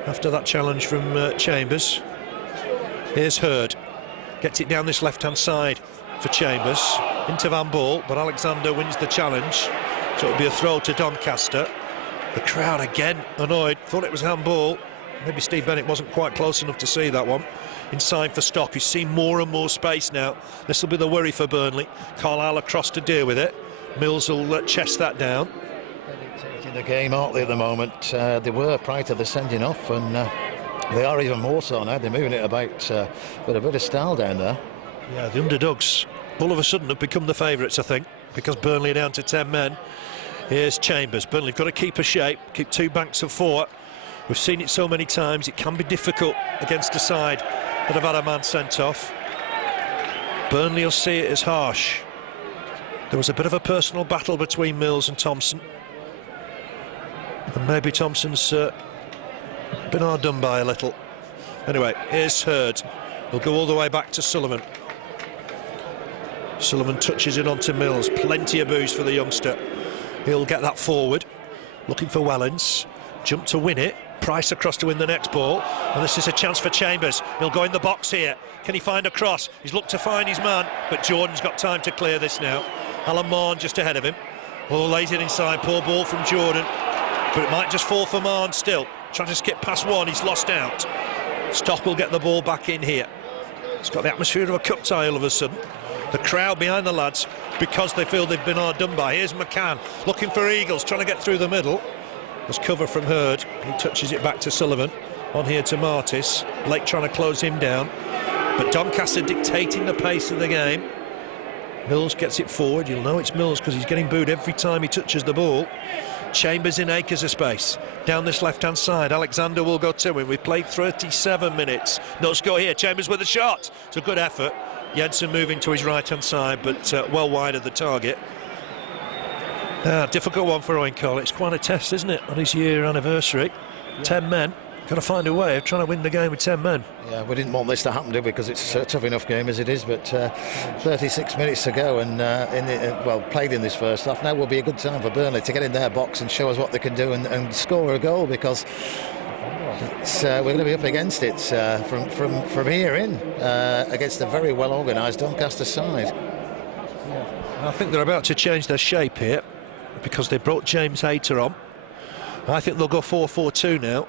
after that challenge from Chambers. Here's Hurd. Gets it down this left-hand side for Chambers. Into Van Bool, but Alexander wins the challenge. So it'll be a throw to Doncaster. The crowd again annoyed, thought it was handball. Maybe Steve Bennett wasn't quite close enough to see that one. Inside for Stock, who's seen more and more space now. This will be the worry for Burnley. Carlisle across to deal with it. Mills will chest that down. They're dictating the game, aren't they, at the moment? They were prior to the sending off, and they are even more so now. They're moving it about with a bit of style down there. Yeah, the underdogs all of a sudden have become the favourites, I think, because Burnley are down to 10 men. Here's Chambers. Burnley have got to keep a shape, keep 2 banks of 4. We've seen it so many times. It can be difficult against a side that have had a man sent off. Burnley will see it as harsh. There was a bit of a personal battle between Mills and Thompson. And maybe Thompson's been hard done by a little. Anyway, here's Hurd. He'll go all the way back to Sullivan. Sullivan touches it onto Mills. Plenty of booze for the youngster. He'll get that forward. Looking for Wellens. Jump to win it. Price across to win the next ball. And this is a chance for Chambers. He'll go in the box here. Can he find a cross? He's looked to find his man, but Jordan's got time to clear this now. Alan Mahon just ahead of him. Oh, lays it inside. Poor ball from Jordan. But it might just fall for Mahon still. Trying to skip past one. He's lost out. Stock will get the ball back in here. It's got the atmosphere of a cup tie all of a sudden. The crowd behind the lads because they feel they've been hard done by. Here's McCann looking for Eagles, trying to get through the middle. There's cover from Hurd. He touches it back to Sullivan. On here to Martis. Blake trying to close him down. But Doncaster dictating the pace of the game. Mills gets it forward. You'll know it's Mills because he's getting booed every time he touches the ball. Chambers in acres of space. Down this left-hand side, Alexander will go to him. We've played 37 minutes. No score here. Chambers with a shot. It's a good effort. Jensen moving to his right-hand side, but well wide of the target. Difficult one for Owen Coyle. It's quite a test, isn't it, on his year anniversary? Yeah. 10 men. Got to find a way of trying to win the game with 10 men. Yeah, we didn't want this to happen, did we? Because it's a tough enough game as it is. But 36 minutes to go, and played in this first half. Now will be a good time for Burnley to get in their box and show us what they can do and score a goal, because we're going to be up against it from here in against a very well organised Doncaster side. I think they're about to change their shape here, because they brought James Hayter on. I think they'll go 4-4-2 now.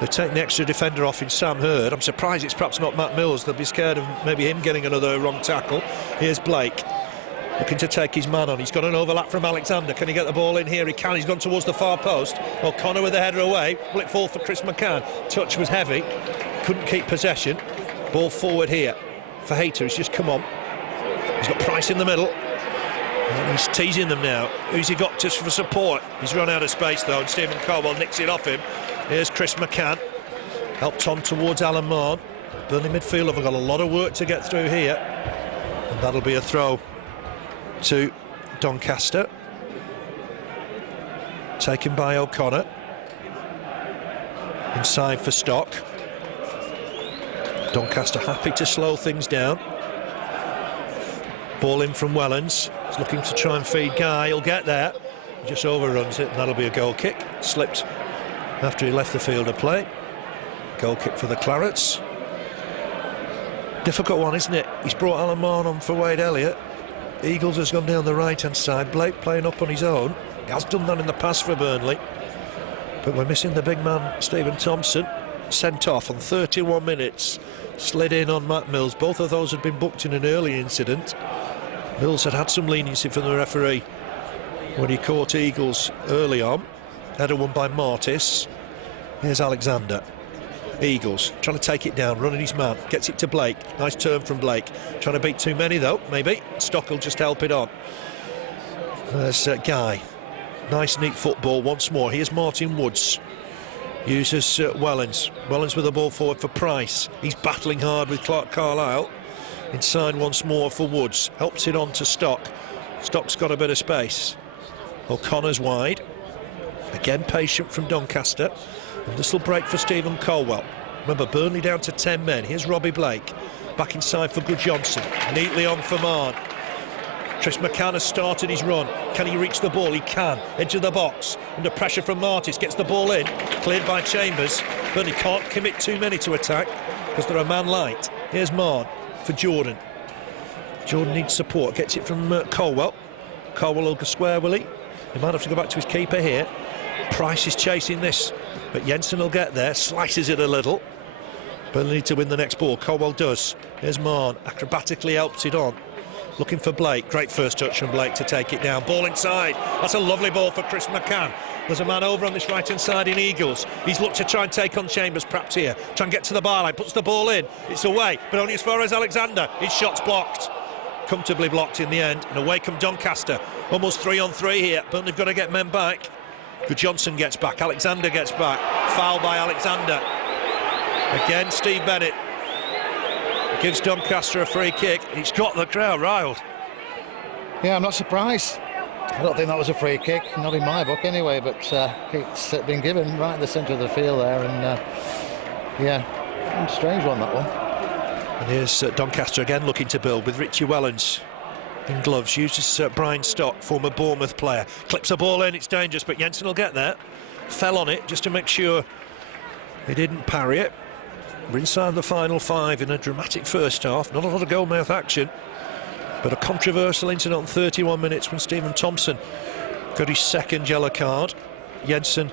They've taken the extra defender off in Sam Hurd. I'm surprised it's perhaps not Matt Mills. They'll be scared of maybe him getting another wrong tackle. Here's Blake, looking to take his man on. He's got an overlap from Alexander. Can he get the ball in here? He can. He's gone towards the far post. O'Connor with the header away. Will it fall for Chris McCann? Touch was heavy. Couldn't keep possession. Ball forward here for Hayter. He's just come on. He's got Price in the middle. And he's teasing them now. Who's he got just for support? He's run out of space though, and Stephen Caldwell nicks it off him. Here's Chris McCann. Helped on towards Alan Mahon. Burnley midfield have got a lot of work to get through here. And that'll be a throw to Doncaster. Taken by O'Connor. Inside for Stock. Doncaster happy to slow things down. Ball in from Wellens. He's looking to try and feed Guy. He'll get there. He just overruns it, and that'll be a goal kick. Slipped after he left the field of play. Goal kick for the Clarets. Difficult one, isn't it? He's brought Alan Mahon on for Wade Elliott. Eagles has gone down the right-hand side. Blake playing up on his own. He has done that in the past for Burnley. But we're missing the big man, Steven Thompson. Sent off on 31 minutes. Slid in on Matt Mills. Both of those had been booked in an early incident. Mills had some leniency from the referee when he caught Eagles early on. Header won by Martis. Here's Alexander. Eagles trying to take it down, running his man. Gets it to Blake. Nice turn from Blake. Trying to beat too many though, maybe. Stock will just help it on. There's Guy. Nice neat football once more. Here's Martin Woods. Uses Wellens. Wellens with the ball forward for Price. He's battling hard with Clarke Carlisle. Inside once more for Woods. Helps it on to Stock. Stock's got a bit of space. O'Connor's wide. Again patient from Doncaster. And this will break for Stephen Caldwell. Remember, Burnley down to 10 men. Here's Robbie Blake. Back inside for Guðjónsson. Neatly on for Mahon. Chris McCann has started his run. Can he reach the ball? He can. Edge of the box. Under pressure from Martis. Gets the ball in. Cleared by Chambers. Burnley can't commit too many to attack because they're a man light. Here's Mahon for Jordan. Jordan needs support. Gets it from Caldwell. Caldwell will go square, will he? He might have to go back to his keeper here. Price is chasing this, but Jensen will get there. Slices it a little. Burnley need to win the next ball. Caldwell does. Here's Mahon. Acrobatically helps it on. Looking for Blake. Great first touch from Blake to take it down. Ball inside. That's a lovely ball for Chris McCann. There's a man over on this right-hand side in Eagles. He's looked to try and take on Chambers perhaps here. Try and get to the byline. Puts the ball in. It's away, but only as far as Alexander. His shot's blocked. Comfortably blocked in the end. And away come Doncaster. Almost 3-on-3 here. Burnley have got to get men back. Guðjónsson gets back. Alexander gets back. Foul by Alexander. Again, Steve Bennett gives Doncaster a free kick. He's got the crowd riled. Yeah, I'm not surprised. I don't think that was a free kick, not in my book anyway, but it's been given right in the centre of the field there, and yeah, strange one, that one. And here's Doncaster again looking to build with Richie Wellens in gloves. Uses Brian Stock, former Bournemouth player. Clips the ball in, it's dangerous, but Jensen will get there. Fell on it just to make sure he didn't parry it. We're inside the final 5 in a dramatic first half. Not a lot of goal-mouth action, but a controversial incident on 31 minutes when Steven Thompson got his second yellow card. Jensen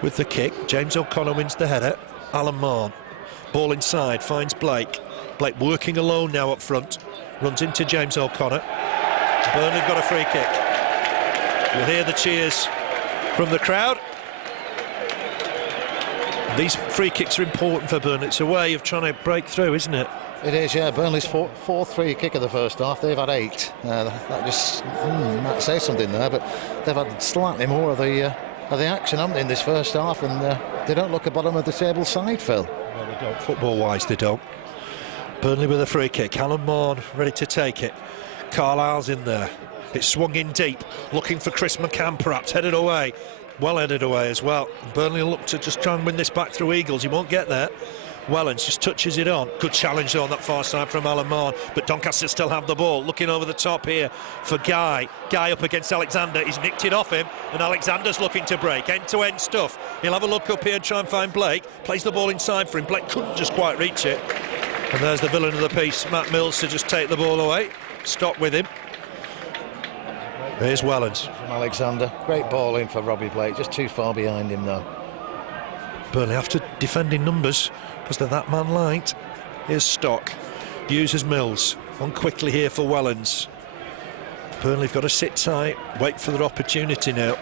with the kick. James O'Connor wins the header. Alan Mahon. Ball inside, finds Blake. Blake working alone now up front. Runs into James O'Connor. Burnley have got a free kick. You'll hear the cheers from the crowd. These free kicks are important for Burnley. It's a way of trying to break through, isn't it? It is, yeah. Burnley's fourth free kick of the first half. They've had 8. That just might say something there, but they've had slightly more of the action, haven't they, in this first half, and they don't look at bottom of the table side, Phil. Well, they don't. Football-wise, they don't. Burnley with a free kick. Alan Mahon ready to take it. Carlisle's in there. It's swung in deep, looking for Chris McCann, perhaps headed away. Well headed away as well. Burnley will look to just try and win this back through Eagles. He won't get there. Wellens just touches it on. Good challenge though on that far side from Alan Mahon, but Doncaster still have the ball. Looking over the top here for Guy. Guy up against Alexander. He's nicked it off him, and Alexander's looking to break. End-to-end stuff. He'll have a look up here and try and find Blake. Plays the ball inside for him. Blake couldn't just quite reach it. And there's the villain of the piece, Matt Mills, to just take the ball away. Stop with him. Here's Wellens. From Alexander. Great ball in for Robbie Blake, just too far behind him though. Burnley after defending numbers because they're that man light. Here's Stock. Uses Mills. On quickly here for Wellens. Burnley have got to sit tight, wait for their opportunity now.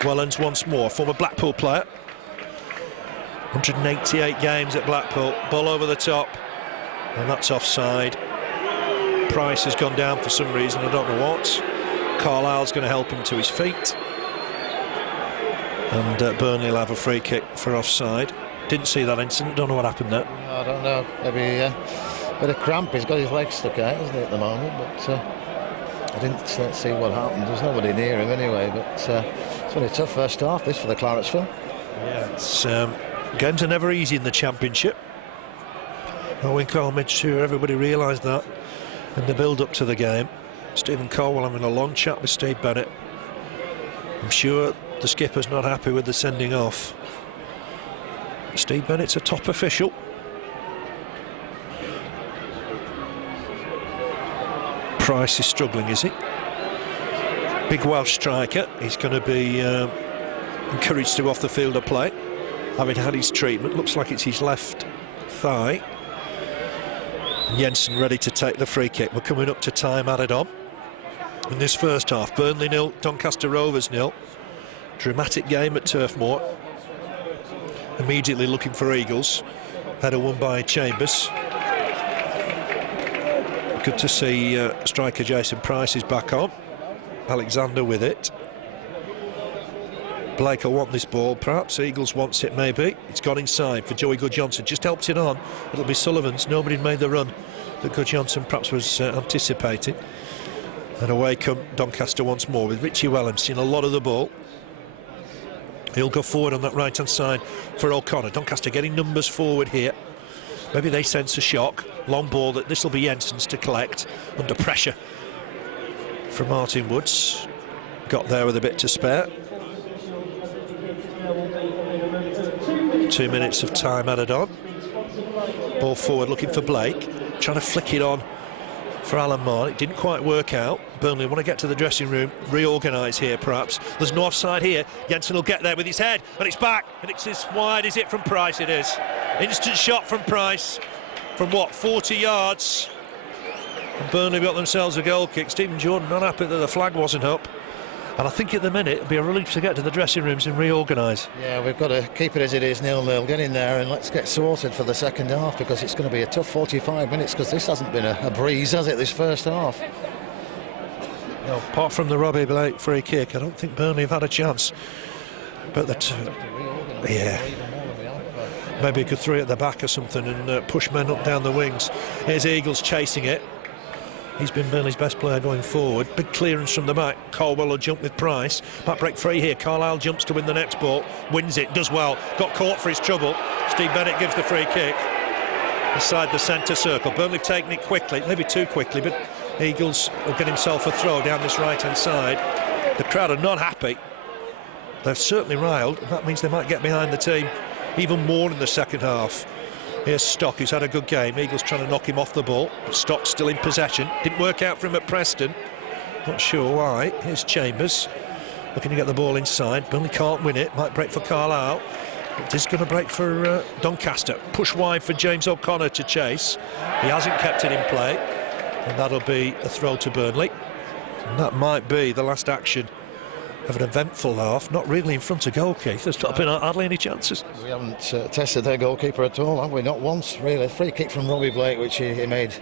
Wellens once more, former Blackpool player. 188 games at Blackpool. Ball over the top. And that's offside. Price has gone down for some reason, I don't know what. Carlisle's going to help him to his feet, and Burnley will have a free kick for offside. Didn't see that incident, don't know what happened there. I don't know, maybe a bit of cramp. He's got his legs stuck out, isn't he, at the moment, but I didn't see what happened. There's nobody near him anyway, but it's been a tough first half this for the Clarets, Phil. Yeah, games are never easy in the Championship. Owen Coyle made sure everybody realised that in the build-up to the game. Steven Caldwell having a long chat with Steve Bennett. I'm sure the skipper's not happy with the sending off. Steve Bennett's a top official. Price is struggling, is he? Big Welsh striker. He's going to be encouraged to go off the field of play, having had his treatment. Looks like it's his left thigh. Jensen ready to take the free kick. We're coming up to time added on in this first half. Burnley 0, Doncaster Rovers 0. Dramatic game at Turf Moor. Immediately looking for Eagles. Header won by Chambers. Good to see striker Jason Price is back on. Alexander with it. Blake will want this ball, perhaps. Eagles wants it, maybe. It's gone inside for Joey Guðjónsson. Just helped it on. It'll be Sullivan's. Nobody made the run that Guðjónsson perhaps was anticipating. And away come Doncaster once more with Richie Wellens seeing a lot of the ball. He'll go forward on that right-hand side for O'Connor. Doncaster getting numbers forward here. Maybe they sense a shock. Long ball that this will be Jensen's to collect under pressure from Martin Woods. Got there with a bit to spare. 2 minutes of time added on. Ball forward looking for Blake. Trying to flick it on for Alan Mahon. It didn't quite work out. Burnley want to get to the dressing room, reorganise here perhaps. There's no offside here. Jensen will get there with his head, and it's back, and it's as wide as it from Price. It is. Instant shot from Price from what, 40 yards. And Burnley got themselves a goal kick. Stephen Jordan not happy that the flag wasn't up. And I think at the minute it'll be a relief to get to the dressing rooms and reorganise. Yeah, we've got to keep it as it is, 0-0. Get in there and let's get sorted for the second half, because it's going to be a tough 45 minutes, because this hasn't been a breeze, has it, this first half? No, apart from the Robbie Blake free kick, I don't think Burnley have had a chance. But yeah, maybe a good 3 at the back or something and push men up down the wings. Here's Eagles chasing it. He's been Burnley's best player going forward. Big clearance from the back. Caldwell will jump with Price. Back break free here. Carlisle jumps to win the next ball. Wins it. Does well. Got caught for his trouble. Steve Bennett gives the free kick inside the centre circle. Burnley taking it quickly. Maybe too quickly, but Eagles will get himself a throw down this right-hand side. The crowd are not happy. They're certainly riled. That means they might get behind the team even more in the second half. Here's Stock, who's had a good game. Eagles trying to knock him off the ball, but Stock's still in possession. Didn't work out for him at Preston. Not sure why. Here's Chambers, looking to get the ball inside. Burnley can't win it. Might break for Carlisle. It is going to break for Doncaster. Push wide for James O'Connor to chase. He hasn't kept it in play, and that'll be a throw to Burnley. And that might be the last action of an eventful half, not really in front of goal, Keith. There's not been hardly any chances. We haven't tested their goalkeeper at all, have we? Not once, really. Free kick from Robbie Blake, which he made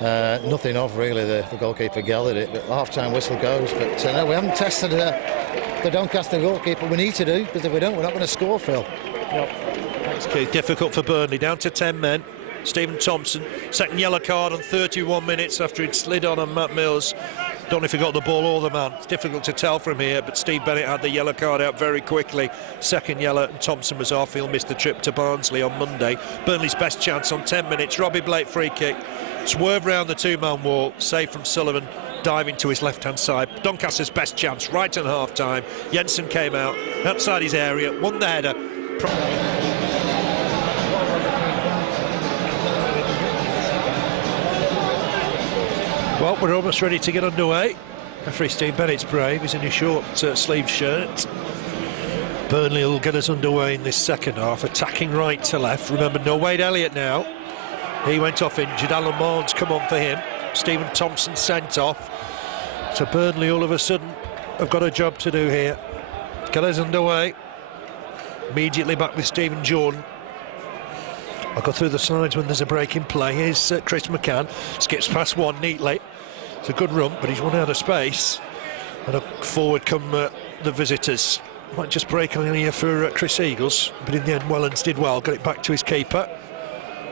nothing of, really. The goalkeeper gathered it, but half-time whistle goes. But no, we haven't tested the Doncaster goalkeeper. We need to do, because if we don't, we're not going to score, Phil. Thanks, Keith. Difficult for Burnley, down to 10 men. Steven Thompson, second yellow card on 31 minutes after he'd slid on Matt Mills. Don't know if he got the ball or the man. It's difficult to tell from here, but Steve Bennett had the yellow card out very quickly. Second yellow, and Thompson was off. He'll miss the trip to Barnsley on Monday. Burnley's best chance on 10 minutes. Robbie Blake free kick. Swerve round the two-man wall. Save from Sullivan. Diving to his left-hand side. Doncaster's best chance right on half-time. Jensen came out outside his area, won the header. Well, we're almost ready to get underway. Referee Steve Bennett's brave. He's in his short sleeved shirt. Burnley will get us underway in this second half, attacking right to left. Remember, no Wade Elliott now. He went off injured. Alan Mahon's come on for him. Steven Thompson sent off. So Burnley all of a sudden have got a job to do here. Get us underway. Immediately back with Stephen Jordan. I'll go through the sides when there's a break in play. Here's Chris McCann. Skips past one neatly. It's a good run, but he's run out of space. And up forward come the visitors. Might just break on here for Chris Eagles, but in the end Wellens did well. Got it back to his keeper.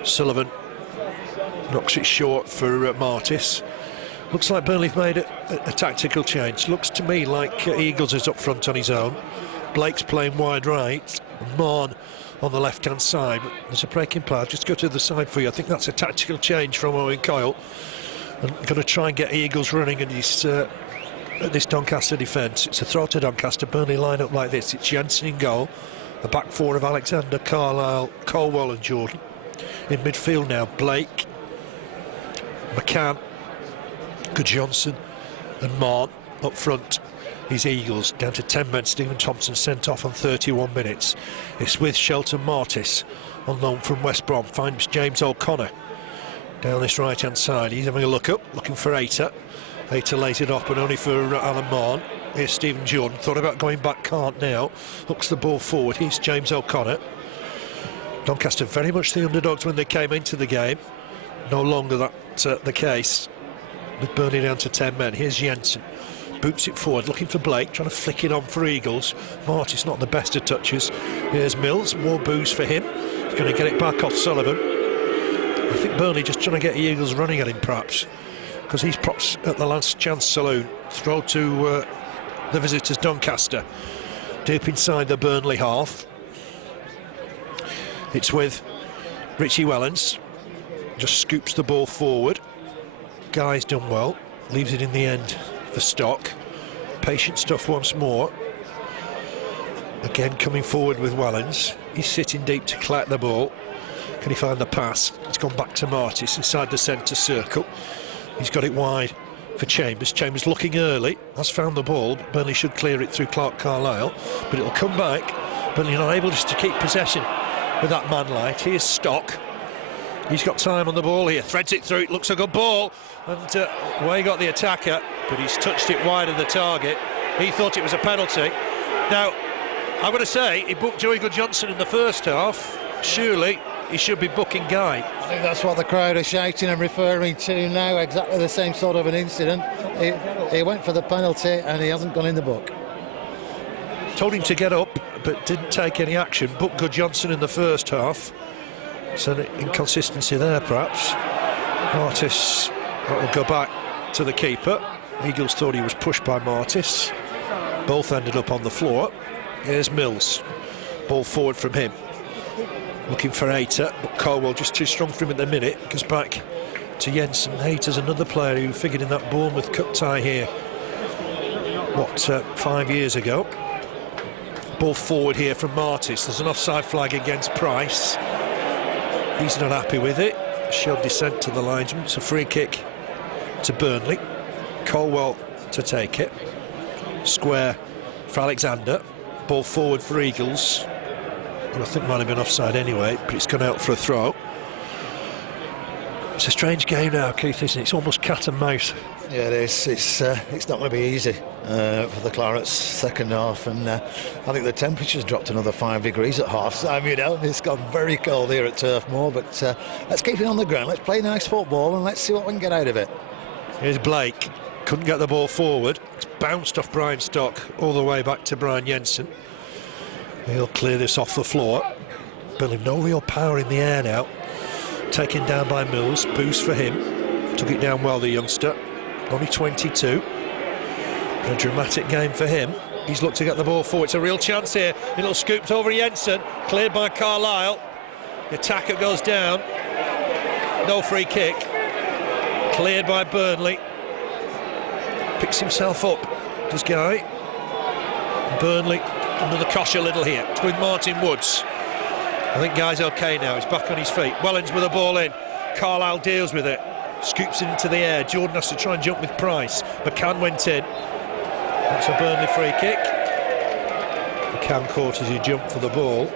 Sullivan knocks it short for Martis. Looks like Burnley have made a tactical change. Looks to me like Eagles is up front on his own. Blake's playing wide right. Mahon on the left-hand side. There's a break in play. I'll just go to the side for you. I think that's a tactical change from Owen Coyle. And going to try and get Eagles running at this Doncaster defence. It's a throw to Doncaster. Burnley line up like this. It's Jensen in goal. A back four of Alexander, Carlisle, Caldwell and Jordan. In midfield now, Blake, McCann, Guðjónsson and Mahon. Up front is Eagles, down to 10 men. Steven Thompson sent off on 31 minutes. It's with Shelton Martis on loan from West Brom. Finds James O'Connor down this right hand side. He's having a look up, looking for Hayter. Hayter lays it off, but only for Alan Mahon. Here's Stephen Jordan, thought about going back, can't now. Hooks the ball forward. Here's James O'Connor. Doncaster very much the underdogs when they came into the game. No longer that the case, with Burnley down to 10 men. Here's Jensen, boots it forward, looking for Blake, trying to flick it on for Eagles. Martis not the best of touches. Here's Mills, more boost for him. He's going to get it back off Sullivan. I think Burnley just trying to get Eagles running at him, perhaps, because he's props at the last chance saloon. Throw to the visitors, Doncaster, deep inside the Burnley half. It's with Richie Wellens, just scoops the ball forward. Guy's done well, leaves it in the end for Stock. Patient stuff once more. Again coming forward with Wellens. He's sitting deep to collect the ball. Can he find the pass? It's gone back to Martis inside the centre circle. He's got it wide for Chambers. Chambers looking early, has found the ball. Burnley should clear it through Clarke, Carlisle, but it'll come back. Burnley not able just to keep possession with that man light. Here's Stock. He's got time on the ball here, threads it through, it looks a good ball, and away got the attacker, but he's touched it wide of the target. He thought it was a penalty. Now, I'm going to say, he booked Joey Guðjónsson in the first half. Surely he should be booking Guy. I think that's what the crowd are shouting and referring to now, exactly the same sort of an incident. He went for the penalty and he hasn't gone in the book. Told him to get up, but didn't take any action. Booked Guðjónsson in the first half. So an inconsistency there, perhaps. Martis will go back to the keeper. Eagles thought he was pushed by Martis. Both ended up on the floor. Here's Mills. Ball forward from him. Looking for Hayter, but Caldwell just too strong for him at the minute. Goes back to Jensen. Hayter's another player who figured in that Bournemouth cup tie here, 5 years ago. Ball forward here from Martis. There's an offside flag against Price. He's not happy with it. Showed dissent to the linesman. It's a free kick to Burnley. Caldwell to take it. Square for Alexander. Ball forward for Eagles. And I think might have been offside anyway, but it's gone out for a throw. It's a strange game now, Keith, isn't it? It's almost cat and mouse. Yeah, it is. It's not going to be easy. for the Clarets second half, and I think the temperature's dropped another 5 degrees at half time. You know, it's got very cold here at Turf Moor, but let's keep it on the ground, let's play nice football and let's see what we can get out of it. Here's Blake, couldn't get the ball forward, it's bounced off Brian Stock all the way back to Brian Jensen. He'll clear this off the floor. Burnley no real power in the air now, taken down by Mills, boost for him, took it down well, the youngster, only 22. A dramatic game for him. He's looked to get the ball forward. It's a real chance here. Little scooped over Jensen, cleared by Carlisle. The attacker goes down. No free kick. Cleared by Burnley. Picks himself up, does Guy. Burnley under the cosh a little here. It's with Martin Woods. I think Guy's okay now. He's back on his feet. Wellens with the ball in. Carlisle deals with it. Scoops it into the air. Jordan has to try and jump with Price. McCann went in. That's a Burnley free kick. McCann caught as he jumped for the ball.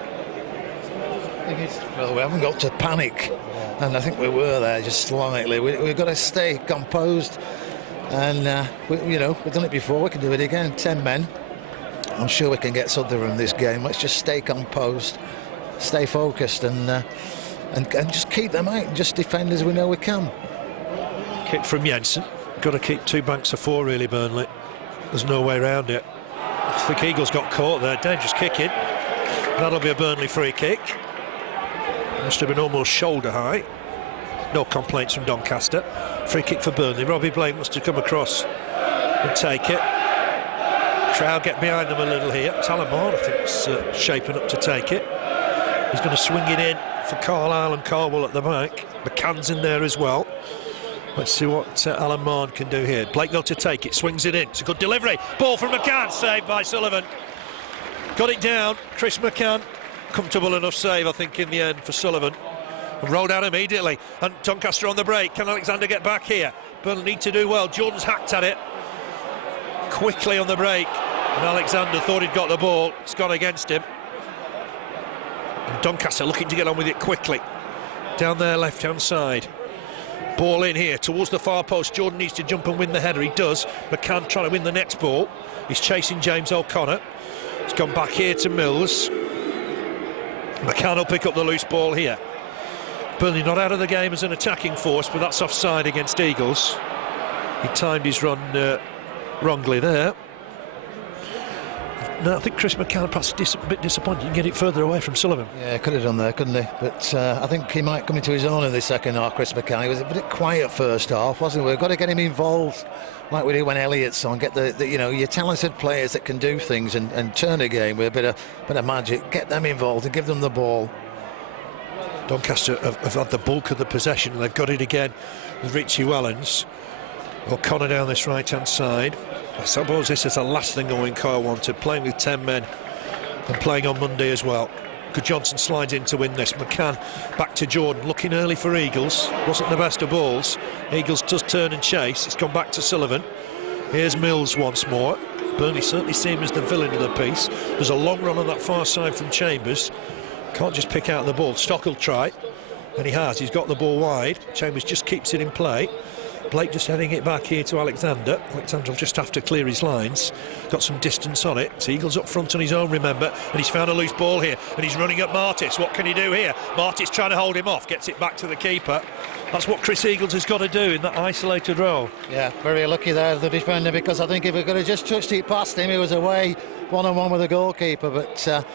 Well, we haven't got to panic, and I think we were there just slightly. We've got to stay composed, and you know, we've done it before, we can do it again. 10 men. I'm sure we can get something from this game. Let's just stay composed, stay focused, and just keep them out and just defend as we know we can. Kick from Jensen. Got to keep 2 banks of 4 really, Burnley. There's no way around it. I think Eagles got caught there. Dangerous kicking. That'll be a Burnley free kick. Must have been almost shoulder high. No complaints from Doncaster. Free kick for Burnley. Robbie Blake must have come across and take it. Crowd get behind them a little here. Mahon, I think, is shaping up to take it. He's going to swing it in for Carlisle and Caldwell at the back. McCann's in there as well. Let's see what Alan Mahon can do here. Blake though to take it, swings it in. It's a good delivery. Ball from McCann, saved by Sullivan. Got it down, Chris McCann. Comfortable enough save, I think, in the end for Sullivan. And rolled out immediately. And Doncaster on the break. Can Alexander get back here? Burnley need to do well. Jordan's hacked at it. Quickly on the break. And Alexander thought he'd got the ball. It's gone against him. And Doncaster looking to get on with it quickly. Down their left-hand side. Ball in here towards the far post. Jordan needs to jump and win the header. He does. McCann trying to win the next ball. He's chasing James O'Connor. It's gone back here to Mills. McCann will pick up the loose ball here. Burnley not out of the game as an attacking force, but that's offside against Eagles. He timed his run wrongly there. No, I think Chris McCann perhaps a bit disappointed. You can get it further away from Sullivan. Yeah, could have done there, couldn't he? But I think he might come into his own in the second half, Chris McCann. He was a bit quiet first half, wasn't he? We've got to get him involved like we do when Elliott's on. Get the you know, your talented players that can do things and turn a game with a bit of magic. Get them involved and give them the ball. Doncaster have had the bulk of the possession, and they've got it again with Richie Wellens. O'Connor down this right-hand side. I suppose this is the last thing Owen Coyle wanted, playing with 10 men and playing on Monday as well. Guðjónsson slides in to win this. McCann back to Jordan, looking early for Eagles. Wasn't the best of balls. Eagles does turn and chase. It's gone back to Sullivan. Here's Mills once more. Burnley certainly seem as the villain of the piece. There's a long run on that far side from Chambers. Can't just pick out the ball. Stock will try, and he has. He's got the ball wide. Chambers just keeps it in play. Blake just heading it back here to Alexander. Alexander will just have to clear his lines. Got some distance on it. It's Eagles up front on his own, remember, and he's found a loose ball here, and he's running at Martis. What can he do here? Martis trying to hold him off, gets it back to the keeper. That's what Chris Eagles has got to do in that isolated role. Yeah, very lucky there, the defender, because I think if he could have just touched it past him, he was away one-on-one with the goalkeeper, but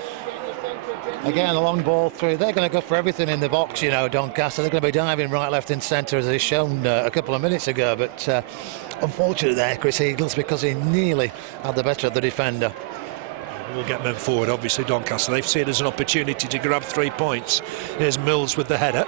again, a long ball through. They're going to go for everything in the box, you know, Doncaster. They're going to be diving right, left and centre, as they've shown a couple of minutes ago. But unfortunately there, Chris Eagles, because he nearly had the better of the defender. We'll get men forward, obviously, Doncaster. They've seen it as an opportunity to grab 3 points. There's Mills with the header.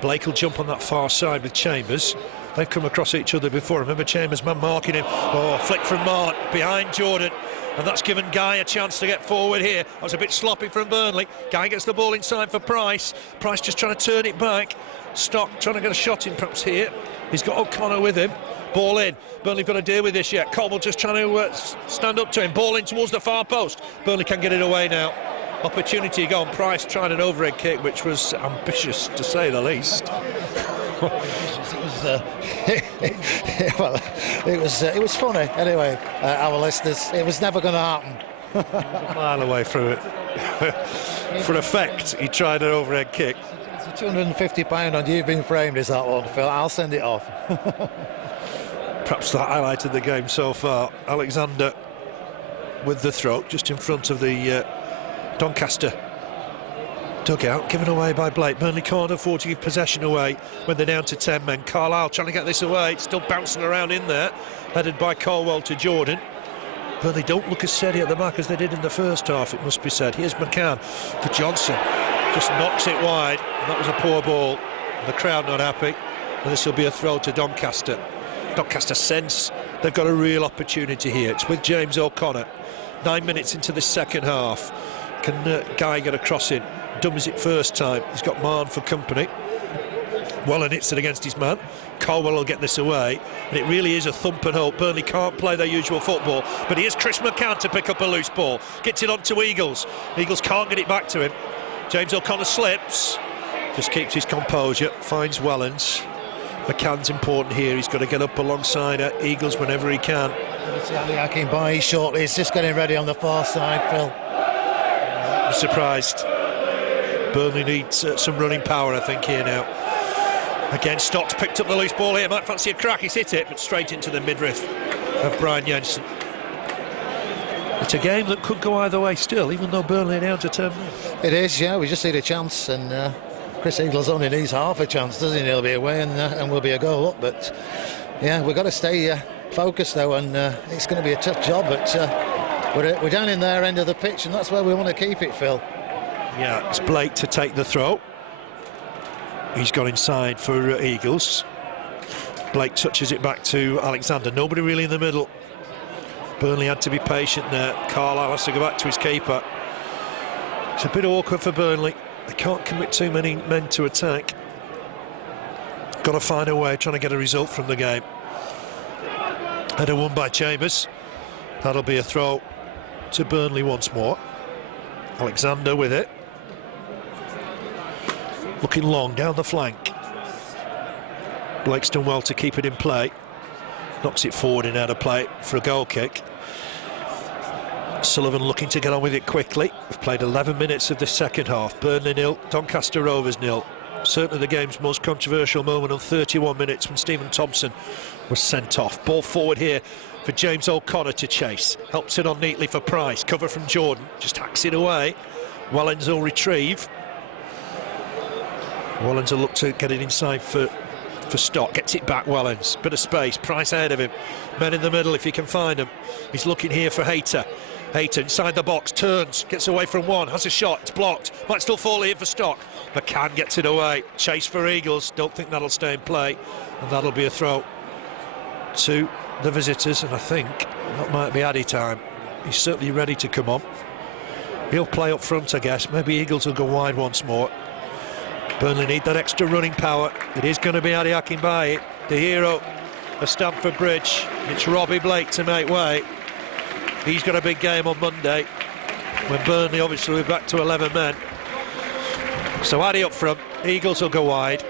Blake will jump on that far side with Chambers. They've come across each other before. Remember Chambers, man marking him. Oh, flick from Mahon behind Jordan. And that's given Guy a chance to get forward here. That was a bit sloppy from Burnley. Guy gets the ball inside for Price. Price just trying to turn it back. Stock trying to get a shot in perhaps here. He's got O'Connor with him. Ball in. Burnley got to deal with this yet. Caldwell just trying to stand up to him. Ball in towards the far post. Burnley can get it away now. Opportunity gone. Price tried an overhead kick, which was ambitious to say the least. Well, it was funny. Anyway, our listeners, it was never going to happen. A mile away from it. For effect, he tried an overhead kick. It's a £250 on You've Been Framed, is that one, Phil? I'll send it off. Perhaps the highlight of the game so far. Alexander with the throw, just in front of the Doncaster dugout, given away by Blake. Burnley can't afford to give possession away when they're down to 10 men. Carlisle trying to get this away, it's still bouncing around in there, headed by Caldwell to Jordan. Burnley don't look as steady at the back as they did in the first half, it must be said. Here's McCann. Guðjónsson just knocks it wide, and that was a poor ball. The crowd not happy, and this will be a throw to Doncaster. Doncaster sense they've got a real opportunity here. It's with James O'Connor. 9 minutes into the second half. Can Guy get a cross in? Dummies it first time. He's got Mahon for company. Wellens hits it against his man. Caldwell will get this away, and it really is a thump and hope. Burnley can't play their usual football, but here's Chris McCann to pick up a loose ball. Gets it on to Eagles. Eagles can't get it back to him. James O'Connor slips, just keeps his composure, finds Wellens. McCann's important here. He's got to get up alongside Eagles whenever he can. Akinbiyi shortly. He's just getting ready on the far side, Phil. I'm surprised. Burnley needs some running power, I think, here now. Again, Stocks picked up the loose ball here. Might fancy a crack. He's hit it, but straight into the midriff of Brian Jensen. It's a game that could go either way still, even though Burnley are down to 10 men. It is, yeah. We just need a chance, and Chris Eagles only needs half a chance, doesn't he? He'll be away, and we'll be a goal up. But yeah, we've got to stay focused though, and it's going to be a tough job. But we're down in their end of the pitch, and that's where we want to keep it, Phil. Yeah, it's Blake to take the throw. He's gone inside for Eagles. Blake touches it back to Alexander. Nobody really in the middle. Burnley had to be patient there. Carlisle has to go back to his keeper. It's a bit awkward for Burnley. They can't commit too many men to attack. Got to find a way, trying to get a result from the game. Header won by Chambers. That'll be a throw to Burnley once more. Alexander with it. Looking long down the flank. Blake's done well to keep it in play. Knocks it forward and out of play for a goal kick. Sullivan looking to get on with it quickly. We've played 11 minutes of the second half. Burnley 0, Doncaster Rovers 0. Certainly the game's most controversial moment on 31 minutes when Steven Thompson was sent off. Ball forward here for James O'Connor to chase. Helps it on neatly for Price. Cover from Jordan. Just hacks it away. Wellens will retrieve. Wellens will look to get it inside for Stock. Gets it back, Wellens. Bit of space. Price ahead of him. Men in the middle if you can find them. He's looking here for Hayter. Hayter inside the box, turns, gets away from one, has a shot, it's blocked, might still fall here for Stock. McCann gets it away, chase for Eagles, don't think that'll stay in play, and that'll be a throw to the visitors, and I think that might be Addy time. He's certainly ready to come on. He'll play up front, I guess. Maybe Eagles will go wide once more. Burnley need that extra running power. It is going to be Adi Akinbiyi, the hero of Stamford Bridge. It's Robbie Blake to make way. He's got a big game on Monday when Burnley obviously will be back to 11 men. So Addy up front, Eagles will go wide.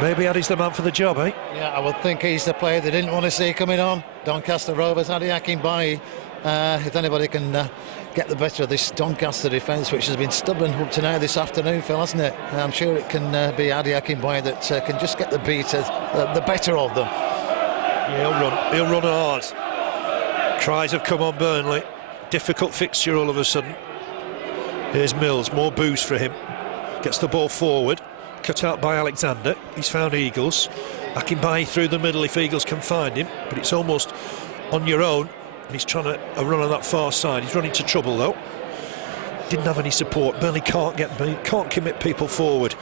Maybe Addy's the man for the job, eh? Yeah, I would think he's the player they didn't want to see coming on. Doncaster Rovers, Adi Akinbiyi. If anybody can get the better of this Doncaster defence, which has been stubborn up to now this afternoon, Phil, hasn't it? I'm sure it can be Adi Akinbiyi that can just get the better of them. Yeah, he'll run hard. Tries have come on Burnley. Difficult fixture all of a sudden. Here's Mills, more boost for him. Gets the ball forward. Cut out by Alexander. He's found Eagles. Akinbiyi through the middle if Eagles can find him, but it's almost on your own. And he's trying to run on that far side. He's running into trouble though. Didn't have any support. Burnley can't commit people forward.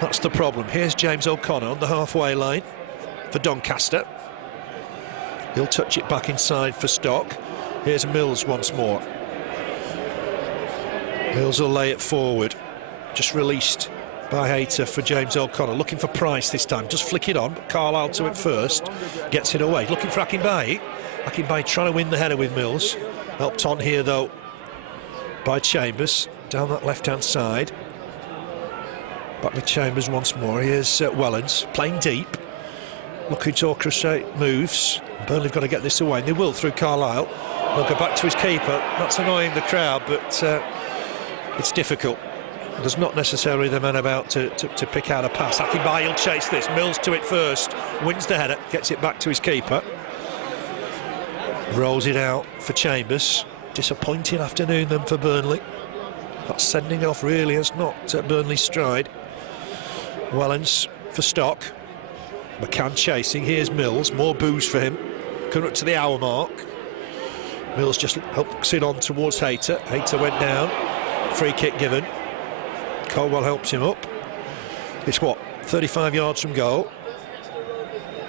That's the problem. Here's James O'Connor on the halfway line for Doncaster. He'll touch it back inside for Stock. Here's Mills once more. Mills will lay it forward. Just released by Hayter for James O'Connor. Looking for Price this time. Just flick it on. But Carlisle to it first. Gets it away. Looking for Akinbiyi. Akinbiyi trying to win the header with Mills. Helped on here though by Chambers. Down that left-hand side. Back with Chambers once more. Here's Wellens playing deep, looking to orchestrate moves. Burnley have got to get this away, and they will through Carlisle. They'll go back to his keeper. That's annoying the crowd, but it's difficult. There's not necessarily the man about to pick out a pass. Akinbiyi will chase this. Mills to it first, wins the header, gets it back to his keeper. Rolls it out for Chambers. Disappointing afternoon then for Burnley. That sending off really has not Burnley's stride. Wellens for Stock. McCann chasing. Here's Mills. More boos for him. Coming up to the hour mark. Mills just helps it on towards Hayter. Hayter went down. Free kick given. Caldwell helps him up. It's what, 35 yards from goal.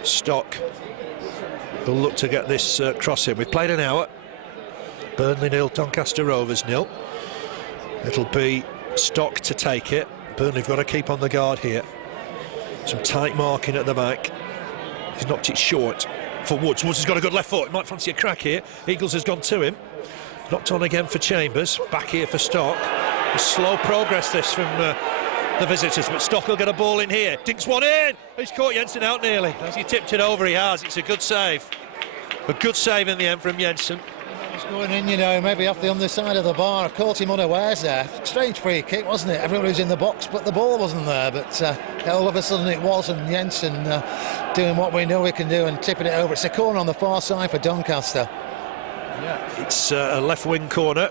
Stock will look to get this cross in. We've played an hour. Burnley 0, Doncaster Rovers 0. It'll be Stock to take it. Burnley have got to keep on the guard here. Some tight marking at the back. He's knocked it short for Woods. Woods has got a good left foot. He might fancy a crack here. Eagles has gone to him. Knocked on again for Chambers. Back here for Stock. A slow progress this from the visitors, but Stock will get a ball in here. Dinks one in. He's caught Jensen out nearly. As he tipped it over, he has. It's a good save. A good save in the end from Jensen. He's going in, you know, maybe off the underside of the bar. I caught him unawares there. Strange free kick, wasn't it? Everyone was in the box, but the ball wasn't there. But all of a sudden it was, and Jensen doing what we know we can do and tipping it over. It's a corner on the far side for Doncaster. Yeah, it's a left wing corner.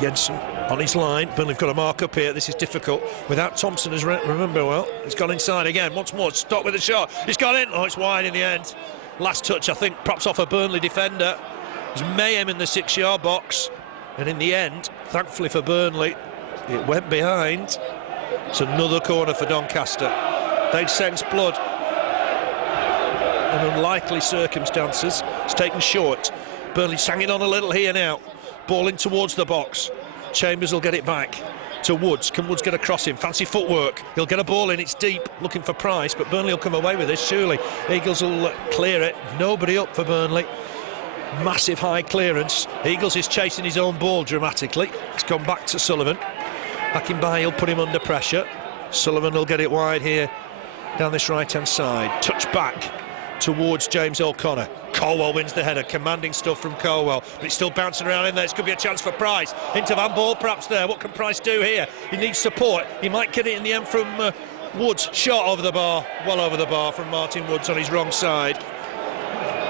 Jensen on his line. Burnley have got a mark up here. This is difficult without Thompson, as remember well. It's gone inside again once more. Stock with a shot. It's gone in. Oh, it's wide in the end. Last touch, I think, perhaps off a Burnley defender. There's mayhem in the 6-yard box, and in the end, thankfully for Burnley, it went behind. It's another corner for Doncaster. They'd sense blood in unlikely circumstances. It's taken short. Burnley's hanging on a little here now. Ball in towards the box. Chambers will get it back to Woods. Can Woods get across him? Fancy footwork. He'll get a ball in. It's deep, looking for Price, but Burnley will come away with this, surely. Eagles will clear it. Nobody up for Burnley. Massive high clearance. Eagles is chasing his own ball dramatically. It's gone back to Sullivan. Akinbiyi will put him under pressure. Sullivan will get it wide here down this right-hand side. Touch back towards James O'Connor. Caldwell wins the header. Commanding stuff from Caldwell, but it's still bouncing around in there. This could be a chance for Price. Into Van Ball perhaps there. What can Price do here? He needs support. He might get it in the end from Woods. Shot over the bar. Well over the bar from Martin Woods on his wrong side.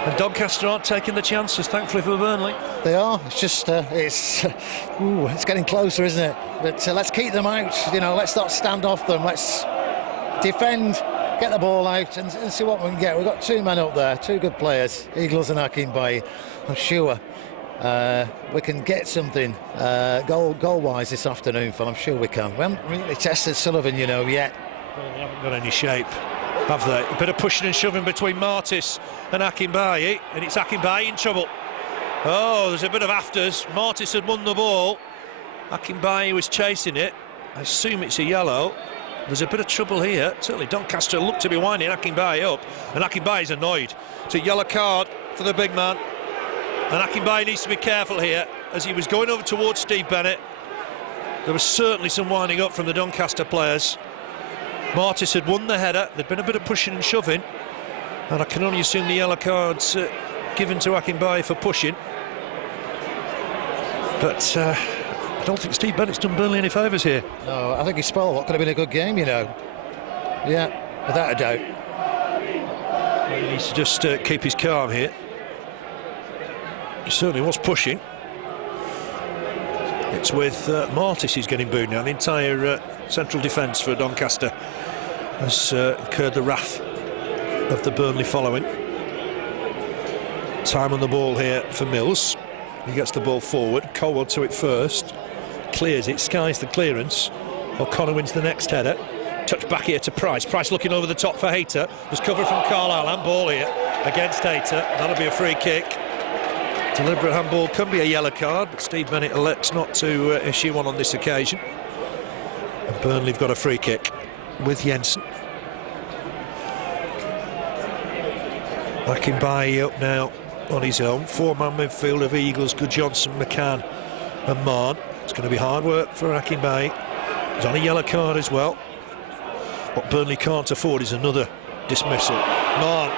And Doncaster aren't taking the chances, thankfully for Burnley. They are. It's just it's getting closer, isn't it? But let's keep them out. You know, let's not stand off them. Let's defend, get the ball out and see what we can get. We've got two men up there, two good players, Eagles and Akinbiyi. I'm sure we can get something goal-wise this afternoon, Phil. I'm sure we can. We haven't really tested Sullivan, you know, yet. Well, they haven't got any shape, have they? A bit of pushing and shoving between Martis and Akinbiyi, and it's Akinbiyi in trouble. Oh, there's a bit of afters. Martis had won the ball. Akinbiyi was chasing it. I assume it's a yellow. There's a bit of trouble here. Certainly Doncaster look to be winding Akinbiyi up, and Akinbiyi's annoyed. It's a yellow card for the big man, and Akinbiyi needs to be careful here as he was going over towards Steve Bennett. There was certainly some winding up from the Doncaster players. Martis had won the header. There'd been a bit of pushing and shoving, and I can only assume the yellow card's given to Akinbiyi for pushing. But I don't think Steve Bennett's done Burnley any favours here. No, I think he spoiled what could have been a good game, you know. Yeah, without a doubt. Well, he needs to just keep his calm here. He certainly was pushing. It's with Martis who's getting booed now. The entire central defence for Doncaster has incurred the wrath of the Burnley following. Time on the ball here for Mills. He gets the ball forward. Caldwell to it first. Clears it, skies the clearance. O'Connor wins the next header. Touch back here to Price. Price looking over the top for Hayter. There's cover from Carlisle. Handball here against Hayter. That'll be a free kick. Deliberate handball can be a yellow card, but Steve Bennett elects not to issue one on this occasion. And Burnley have got a free kick with Jensen. Akinbiyi up now on his own. Four-man midfield of Eagles, Guðjónsson, McCann and Mahon. It's going to be hard work for Akinbiyi. He's on a yellow card as well. What Burnley can't afford is another dismissal. Mahon,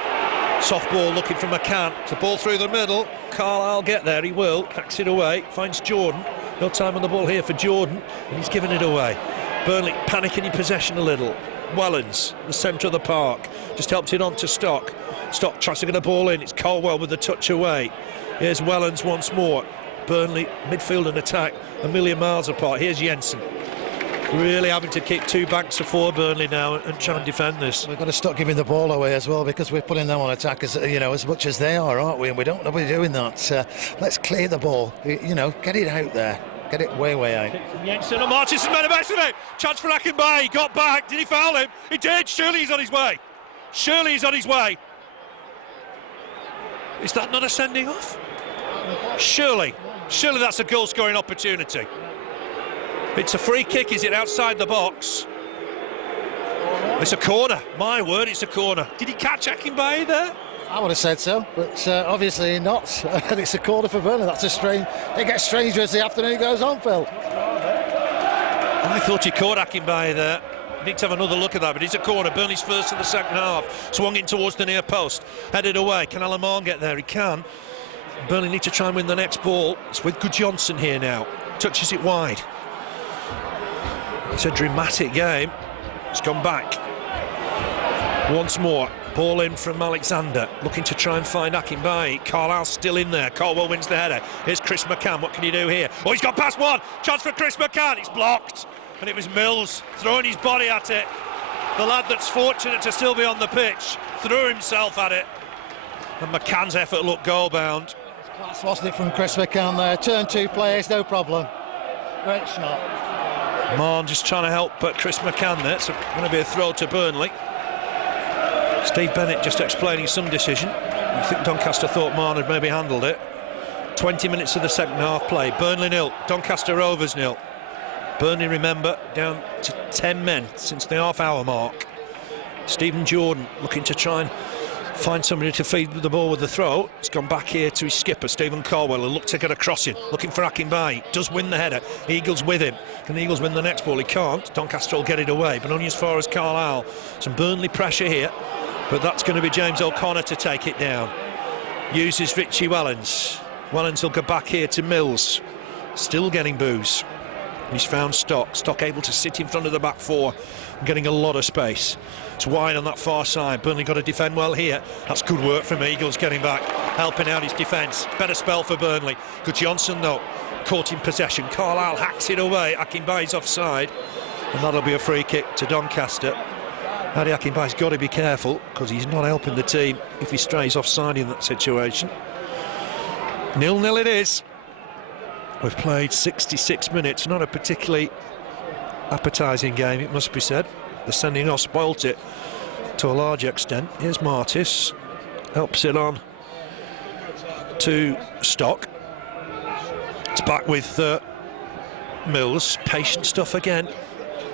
soft ball looking for McCann. It's a ball through the middle. Carlisle get there, he will. Hacks it away, finds Jordan. No time on the ball here for Jordan, and he's given it away. Burnley panicking in possession a little. Wellens, the centre of the park, just helps it on to Stock. Stock tries to get a ball in. It's Caldwell with the touch away. Here's Wellens once more. Burnley, midfield and attack, a million miles apart. Here's Jensen. Really having to kick two banks of four, Burnley now, and try and defend this. We've got to stop giving the ball away as well, because we're putting them on attack as as much as they are, aren't we? And we don't want to be doing that. Let's clear the ball. Get it out there. Get it way out. Jensen and Martis has made a mess of it. Chance for Akinbiyi. He got back. Did he foul him? He did. Surely he's on his way. Surely he's on his way. Is that not a sending off? Surely that's a goal-scoring opportunity. It's a free kick. Is it outside the box? It's a corner. My word, it's a corner. Did he catch Akinbiyi there? I would have said so, but obviously not. And it's a corner for Burnley. That's a strange. It gets stranger as the afternoon goes on, Phil. I thought he caught Akinbiyi there. Need to have another look at that, but it's a corner. Burnley's first in the second half. Swung in towards the near post. Headed away. Can Mahon get there? He can. Burnley need to try and win the next ball. It's with Guðjónsson here now. Touches it wide. It's a dramatic game. It's gone back. Once more. Ball in from Alexander, looking to try and find Akinbiyi. Carlisle still in there. Caldwell wins the header. Here's Chris McCann. What can he do here? Oh, he's got past one. Chance for Chris McCann. It's blocked. And it was Mills throwing his body at it. The lad that's fortunate to still be on the pitch threw himself at it. And McCann's effort looked goal-bound. Class, wasn't it, from Chris McCann there? Turn two players, no problem. Great shot. Mahon just trying to help Chris McCann there. It's going to be a throw to Burnley. Steve Bennett just explaining some decision. I think Doncaster thought Mahon had maybe handled it. 20 minutes of the second half play. Burnley 0, Doncaster Rovers 0. Burnley, remember, down to 10 men since the half-hour mark. Stephen Jordan looking to try and find somebody to feed the ball with the throw. It's gone back here to his skipper, Stephen Caldwell, who looked to get a crossing, looking for Akinbiyi. Does win the header. Eagles with him. Can the Eagles win the next ball? He can't. Doncaster will get it away, but only as far as Carlisle. Some Burnley pressure here. But that's going to be James O'Connor to take it down. Uses Richie Wellens. Wellens will go back here to Mills. Still getting boos. He's found Stock. Stock able to sit in front of the back four and getting a lot of space. It's wide on that far side. Burnley got to defend well here. That's good work from Eagles getting back, helping out his defence. Better spell for Burnley. Guðjónsson though, caught in possession. Carlisle hacks it away. Akinbiyi's offside. And that'll be a free kick to Doncaster. Adi Akinbiyi's got to be careful because he's not helping the team if he strays offside in that situation. 0-0 it is. We've played 66 minutes, not a particularly appetising game, it must be said. The sending off spoilt it to a large extent. Here's Martis, helps it on to Stock. It's back with Mills, patient stuff again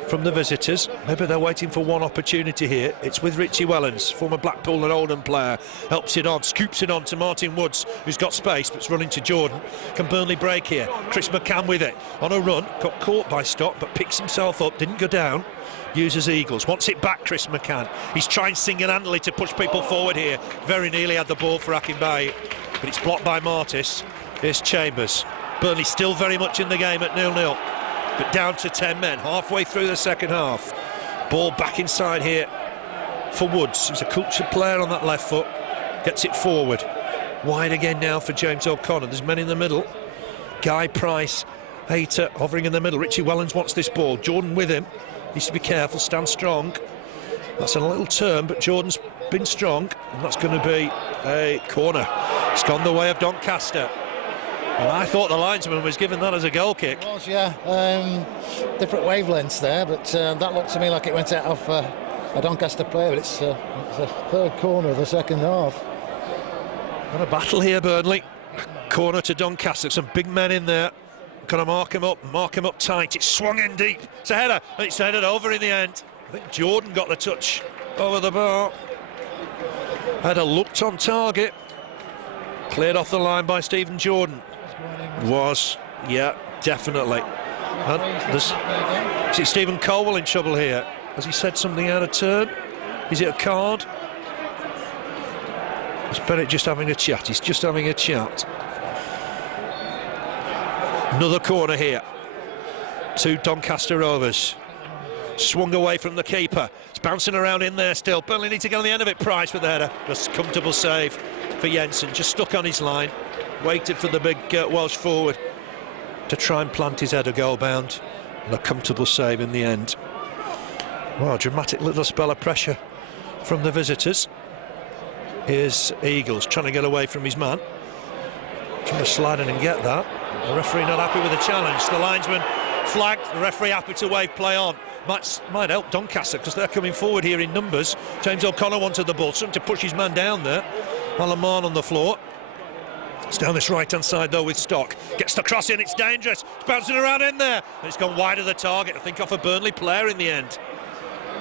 from the visitors. Maybe they're waiting for one opportunity here. It's with Richie Wellens, former Blackpool and Oldham player. Helps it on, scoops it on to Martin Woods, who's got space, but's running to Jordan. Can Burnley break here? Chris McCann with it. On a run, got caught by Stock, but picks himself up, didn't go down. Uses Eagles, wants it back, Chris McCann. He's trying single-handedly to push people forward here. Very nearly had the ball for Akinbiyi, but it's blocked by Martis. Here's Chambers. Burnley still very much in the game at 0-0. But down to 10 men, halfway through the second half. Ball back inside here for Woods. He's a cultured player on that left foot. Gets it forward. Wide again now for James O'Connor. There's men in the middle. Guy Price, Hayter hovering in the middle. Richie Wellens wants this ball. Jordan with him. Needs to be careful, stand strong. That's a little turn, but Jordan's been strong. And that's going to be a corner. It's gone the way of Doncaster. Well, I thought the linesman was given that as a goal kick. It was, yeah. Different wavelengths there, but that looked to me like it went out of a Doncaster player, but it's the third corner of the second half. What a battle here, Burnley. Corner to Doncaster, some big men in there. Got to mark him up tight. It's swung in deep. It's a header, and it's headed over in the end. I think Jordan got the touch over the bar. Header looked on target. Cleared off the line by Stephen Jordan. Was, yeah, definitely. And is it Steven Caldwell in trouble here? Has he said something out of turn? Is it a card? Is Bennett just having a chat? He's just having a chat. Another corner here to Doncaster Rovers. Swung away from the keeper. It's bouncing around in there still. Burnley need to get on the end of it. Price with the header. Just comfortable save for Jensen. Just stuck on his line. Waited for the big Welsh forward to try and plant his header goal bound. And a comfortable save in the end. Wow, dramatic little spell of pressure from the visitors. Here's Eagles trying to get away from his man. Trying to slide in and get that. The referee not happy with the challenge. The linesman flagged. The referee happy to wave play on. Might help Doncaster because they're coming forward here in numbers. James O'Connor wanted the ball. Something to push his man down there. Mahon on the floor. It's down this right-hand side though with Stock. Gets the cross in, it's dangerous. It's bouncing around in there. And it's gone wide of the target, I think off a Burnley player in the end.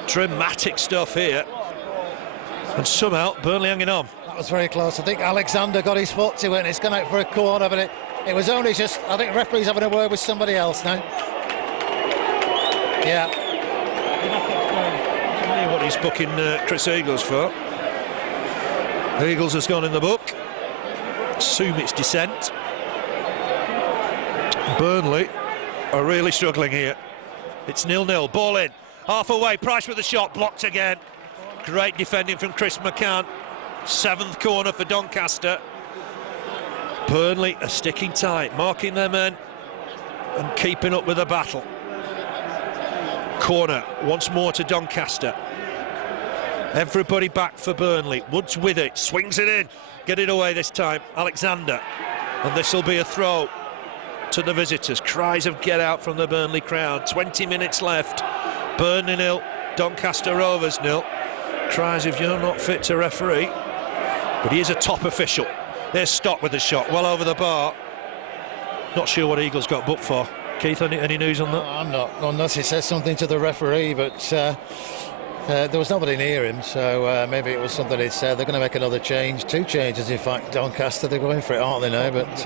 Dramatic stuff here. And somehow Burnley hanging on. That was very close. I think Alexander got his foot to it and it's gone out for a corner, but it was only just, I think the referee's having a word with somebody else now. Yeah. Tell you what he's booking Chris Eagles for. Eagles has gone in the book. Assume it's dissent. Burnley are really struggling here. It's 0-0, ball in, half away, Price with the shot, blocked again. Great defending from Chris McCann. 7th corner for Doncaster. Burnley are sticking tight, marking their men and keeping up with the battle. Corner once more to Doncaster. Everybody back for Burnley. Woods with it, swings it in. Get it away this time, Alexander. And this will be a throw to the visitors. Cries of get out from the Burnley crowd. 20 minutes left. Burnley 0, Doncaster Rovers 0. Cries if you're not fit to referee. But he is a top official. There's Stock with the shot, well over the bar. Not sure what Eagles got booked for. Keith, any news on that? No, I'm not, unless he says something to the referee, but there was nobody near him, so maybe it was something he'd said. They're going to make another change, 2 changes in fact. Doncaster, they're going for it, aren't they now? But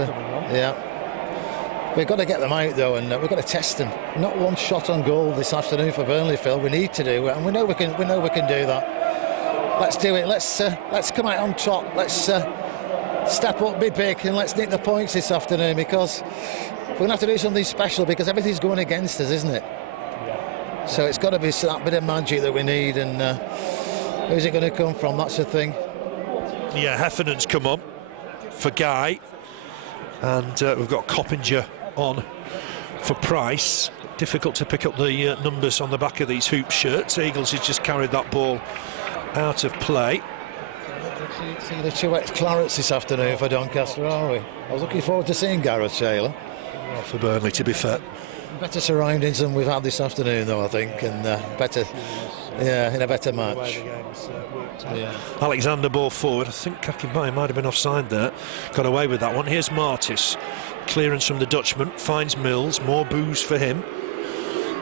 yeah, we've got to get them out though, and we've got to test them. Not one shot on goal this afternoon for Burnley, Phil. We need to do, and we know we can do that. Let's do it. Let's come out on top. Let's step up, be big, and let's nick the points this afternoon, because we're going to have to do something special because everything's going against us, isn't it? So it's got to be that bit of magic that we need, and who's it going to come from? That's the thing. Yeah, Heffernan's come on for Guy, and we've got Coppinger on for Price. Difficult to pick up the numbers on the back of these hoop shirts. Eagles has just carried that ball out of play. See the 2 ex-Clarets this afternoon for Doncaster, are we? I was looking forward to seeing Gareth Taylor. Well, for Burnley, to be fair. Better surroundings than we've had this afternoon, though, I think, and better, yeah, in a better match. Yeah. Alexander ball forward. I think Akinbiyi might have been offside there. Got away with that one. Here's Martis. Clearance from the Dutchman. Finds Mills. More booze for him.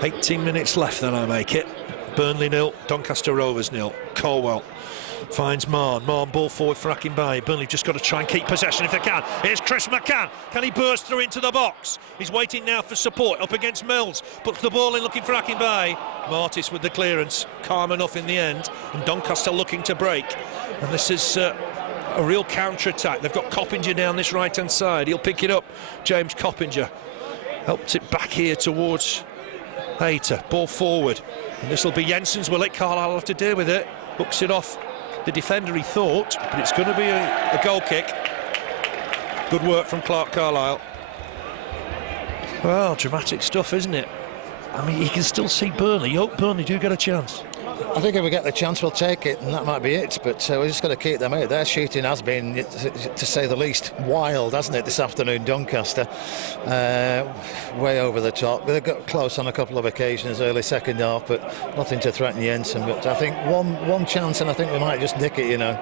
18 minutes left, then I make it. Burnley 0, Doncaster Rovers 0. Caldwell finds Mahon. Mahon ball forward for Akinbiyi. Burnley just got to try and keep possession if they can. Here's Chris McCann. Can he burst through into the box? He's waiting now for support up against Mills. Puts the ball in looking for Akinbiyi. Martis with the clearance. Calm enough in the end. And Doncaster looking to break. And this is a real counter-attack. They've got Coppinger down this right-hand side. He'll pick it up. James Coppinger helped it back here towards Hayter. Ball forward. And this will be Jensen's, will it? Carlisle will have to deal with it. Hooks it off the defender, he thought, but it's going to be a goal kick. Good work from Clarke Carlisle. Well, dramatic stuff, isn't it? I mean, you can still see Burnley. You hope Burnley do get a chance. I think if we get the chance, we'll take it, and that might be it. But we're just got to keep them out. Their shooting has been, to say the least, wild, hasn't it, this afternoon, Doncaster? Way over the top. They got close on a couple of occasions early second half, but nothing to threaten Jensen. But I think one chance, and I think we might just nick it, you know.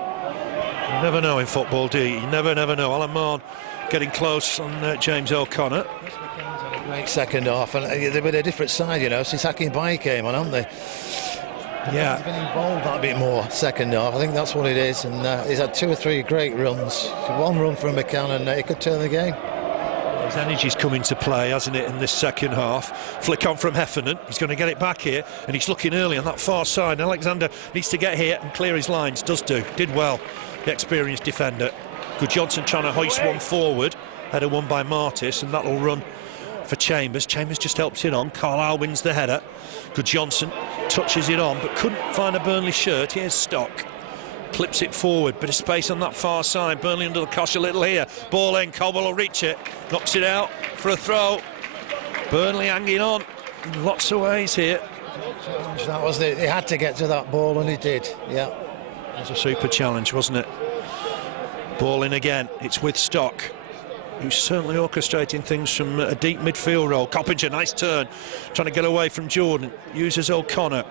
You never know in football, do you? You never know. Alan Mahon getting close on James O'Connor. Great second half, and they've been a different side, you know, since Akinbiyi came on, haven't they? Yeah, he's been involved that bit more second half. I think that's what it is, and he's had 2 or 3 great runs. 1 run from McCann, and he could turn the game. His energy's come into play, hasn't it, in this second half. Flick on from Heffernan. He's going to get it back here, and he's looking early on that far side. Alexander needs to get here and clear his lines. Did well, the experienced defender. Guðjónsson trying to hoist one forward. Header won by Martis, and that'll run for Chambers. Chambers just helps it on. Carlisle wins the header. Guðjónsson touches it on, but couldn't find a Burnley shirt. Here's Stock. Clips it forward, bit of space on that far side. Burnley under the cosh a little here. Ball in, Caldwell will reach it. Knocks it out for a throw. Burnley hanging on in lots of ways here. That was it. He had to get to that ball, and he did. Yeah. It was a super challenge, wasn't it? Ball in again. It's with Stock, who's certainly orchestrating things from a deep midfield role. Coppinger, nice turn, trying to get away from Jordan. Uses O'Connor.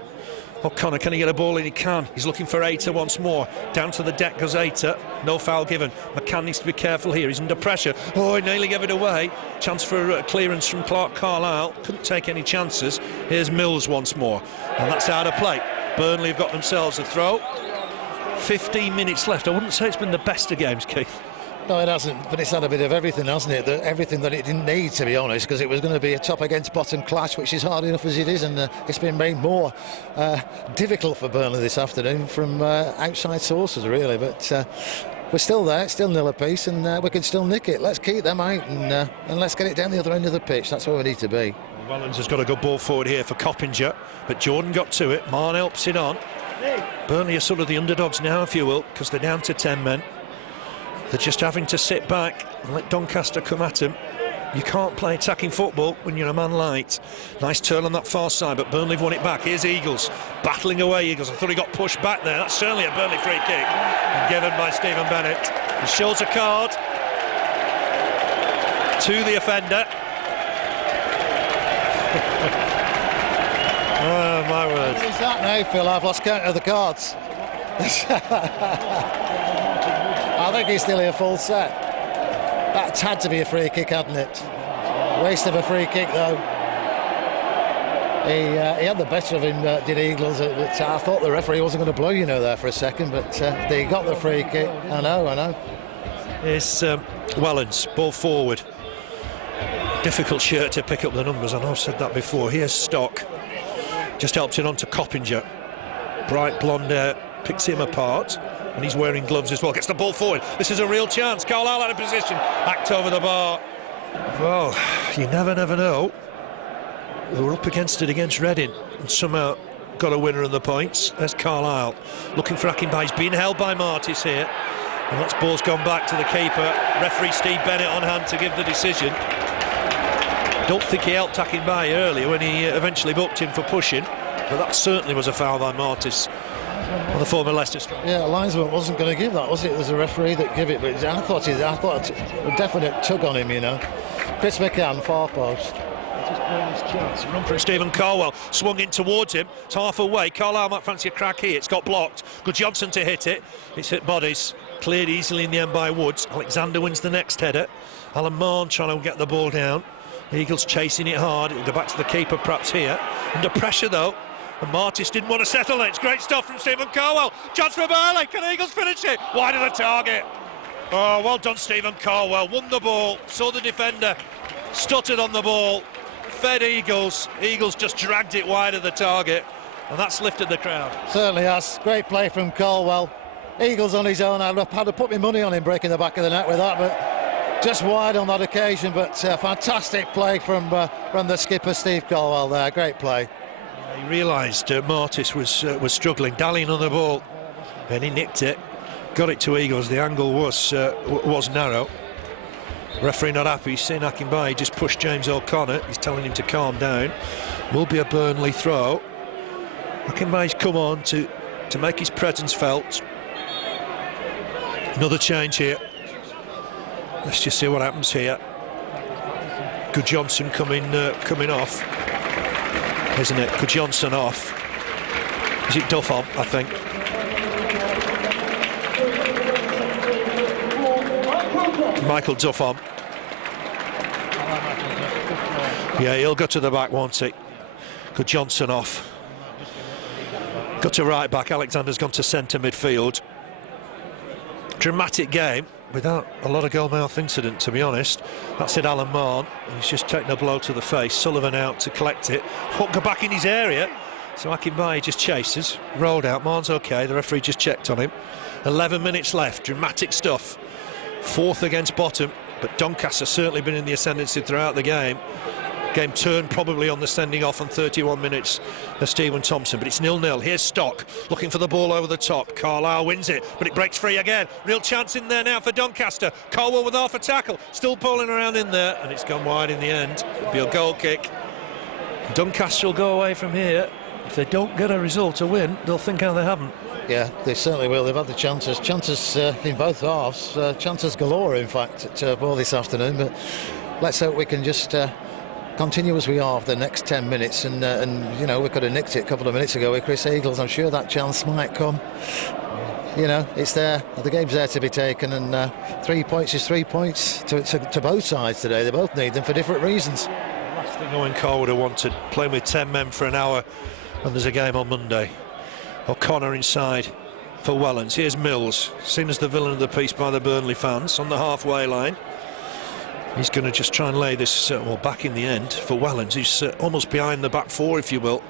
O'Connor, can he get a ball in? He can. He's looking for Hayter once more. Down to the deck goes Hayter. No foul given. McCann needs to be careful here. He's under pressure. Oh, he nearly gave it away. Chance for clearance from Clarke. Carlisle couldn't take any chances. Here's Mills once more, and that's out of play. Burnley have got themselves a throw. 15 minutes left. I wouldn't say it's been the best of games, Keith. No, it hasn't, but it's had a bit of everything, hasn't it? Everything that it didn't need, to be honest, because it was going to be a top against bottom clash, which is hard enough as it is, and it's been made more difficult for Burnley this afternoon from outside sources, really. But we're still there, it's still nil apiece, and we can still nick it. Let's keep them out, and let's get it down the other end of the pitch. That's where we need to be. Wellens has got a good ball forward here for Coppinger, but Jordan got to it. Mahon helps it on. Burnley are sort of the underdogs now, if you will, because they're down to 10 men. They're just having to sit back and let Doncaster come at him. You can't play attacking football when you're a man light. Nice turn on that far side, but Burnley have won it back. Here's Eagles, battling away Eagles. I thought he got pushed back there. That's certainly a Burnley free kick, and given by Stephen Bennett. He shows a card to the offender. Oh, my word. What is that now, Phil? I've lost count of the cards. I think he's still here full set. That's had to be a free kick, hadn't it? Waste of a free kick, though. He had the better of him, did Eagles. But I thought the referee wasn't going to blow, you know, there for a second, but he got the free kick. I know. It's Wellens, ball forward. Difficult shirt to pick up the numbers, I know I've said that before. Here's Stock. Just helps it on to Coppinger. Bright blonde hair, picks him apart. And he's wearing gloves as well. Gets the ball forward. This is a real chance. Carlisle out of position. Act over the bar. Well, you never know. They were up against it against Reading and somehow got a winner in the points. There's Carlisle looking for Akinbiyi. He's been held by Martis here. And that ball's gone back to the keeper. Referee Steve Bennett on hand to give the decision. Don't think he helped Akinbiyi earlier when he eventually booked him for pushing. But that certainly was a foul by Martis on the former Leicester striker. Yeah, linesman wasn't going to give that, was it? It was a referee that gave it, but I thought a definite tug on him, you know. Chris McCann, far post. Chance. Run from Stephen Caldwell, swung in towards him. It's half away. Carlisle might fancy a crack here. It's got blocked. Guðjónsson to hit it. It's hit bodies. Cleared easily in the end by Woods. Alexander wins the next header. Alan Mahon trying to get the ball down. Eagles chasing it hard. It'll go back to the keeper perhaps here. Under pressure though. And Martis didn't want to settle it. It's great stuff from Stephen Caldwell. Chance for Burnley. Can Eagles finish it? Wide of the target. Oh, well done, Stephen Caldwell. Won the ball. Saw the defender. Stuttered on the ball. Fed Eagles. Eagles just dragged it wide of the target. And that's lifted the crowd. Certainly has. Great play from Caldwell. Eagles on his own. I'd have had to put my money on him breaking the back of the net with that, but just wide on that occasion. But fantastic play from the skipper, Steve Caldwell there. Great play. He realised Martis was struggling, dallying on the ball, and he nicked it, got it to Eagles. The angle was narrow. Referee not happy. He's seen Akinbiyi just push James O'Connor. He's telling him to calm down. Will be a Burnley throw. Akinbiyi's come on to make his presence felt. Another change here. Let's just see what happens here. Guðjónsson coming off. Isn't it? Guðjónsson off. Is it Duff on, I think? Michael Duff on. Yeah, he'll go to the back, won't he? Guðjónsson off. Got to right back. Alexander's gone to centre midfield. Dramatic game. without a lot of goal-mouth incident, to be honest. That's it, Alan Mahon. He's just taken a blow to the face. Sullivan out to collect it. Hooker back in his area. So Akinbiyi just chases, rolled out. Mahon's okay. The referee just checked on him. 11 minutes left. Dramatic stuff. 4th against bottom, but Doncaster certainly been in the ascendancy throughout the game. Game turned probably on the sending off on 31 minutes of Steven Thompson, but it's 0-0. Here's Stock looking for the ball over the top. Carlisle wins it, but it breaks free again. Real chance in there now for Doncaster. Caldwell with half a tackle, still pulling around in there, and it's gone wide in the end. It'll be a goal kick. Doncaster will go away from here. If they don't get a result, a win, they'll think how they haven't. Yeah, they certainly will. They've had the chances in both halves, chances galore, in fact, at ball this afternoon. But let's hope we can just continue as we are for the next 10 minutes. And you know, we could have nicked it a couple of minutes ago with Chris Eagles. I'm sure that chance might come. You know, it's there. The game's there to be taken, and 3 points is 3 points to both sides today. They both need them for different reasons. Last thing Owen Coyle would have wanted, playing with 10 men for an hour, and there's a game on Monday. O'Connor inside for Wellens. Here's Mills, seen as the villain of the piece by the Burnley fans, on the halfway line. He's going to just try and lay this well, back in the end for Wellens. He's almost behind the back four, if you will.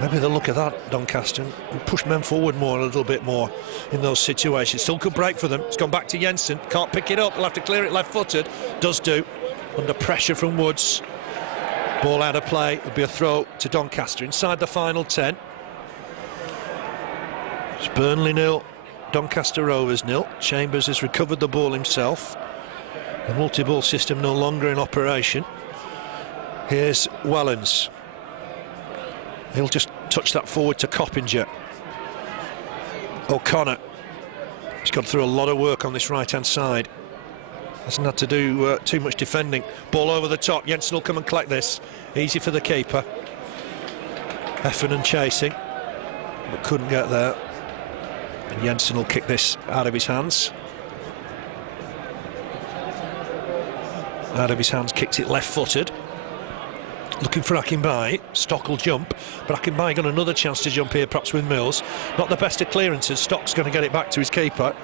Maybe they'll look at that, Doncaster, and push men forward more, a little bit more in those situations. Still could break for them. It's gone back to Jensen. Can't pick it up. He'll have to clear it left-footed. Does do. Under pressure from Woods. Ball out of play. It'll be a throw to Doncaster inside the final 10. It's Burnley 0, Doncaster Rovers 0. Chambers has recovered the ball himself. The multi-ball system no longer in operation. Here's Wellens. He'll just touch that forward to Coppinger. O'Connor. He's gone through a lot of work on this right-hand side. Hasn't had to do too much defending. Ball over the top. Jensen will come and collect this. Easy for the keeper. Heffernan chasing, but couldn't get there. And Jensen will kick this out of his hands. Out of his hands, kicks it left-footed. Looking for Akinbiyi. Stock will jump, but Akinbiyi got another chance to jump here, perhaps with Mills. Not the best of clearances. Stock's going to get it back to his keeper.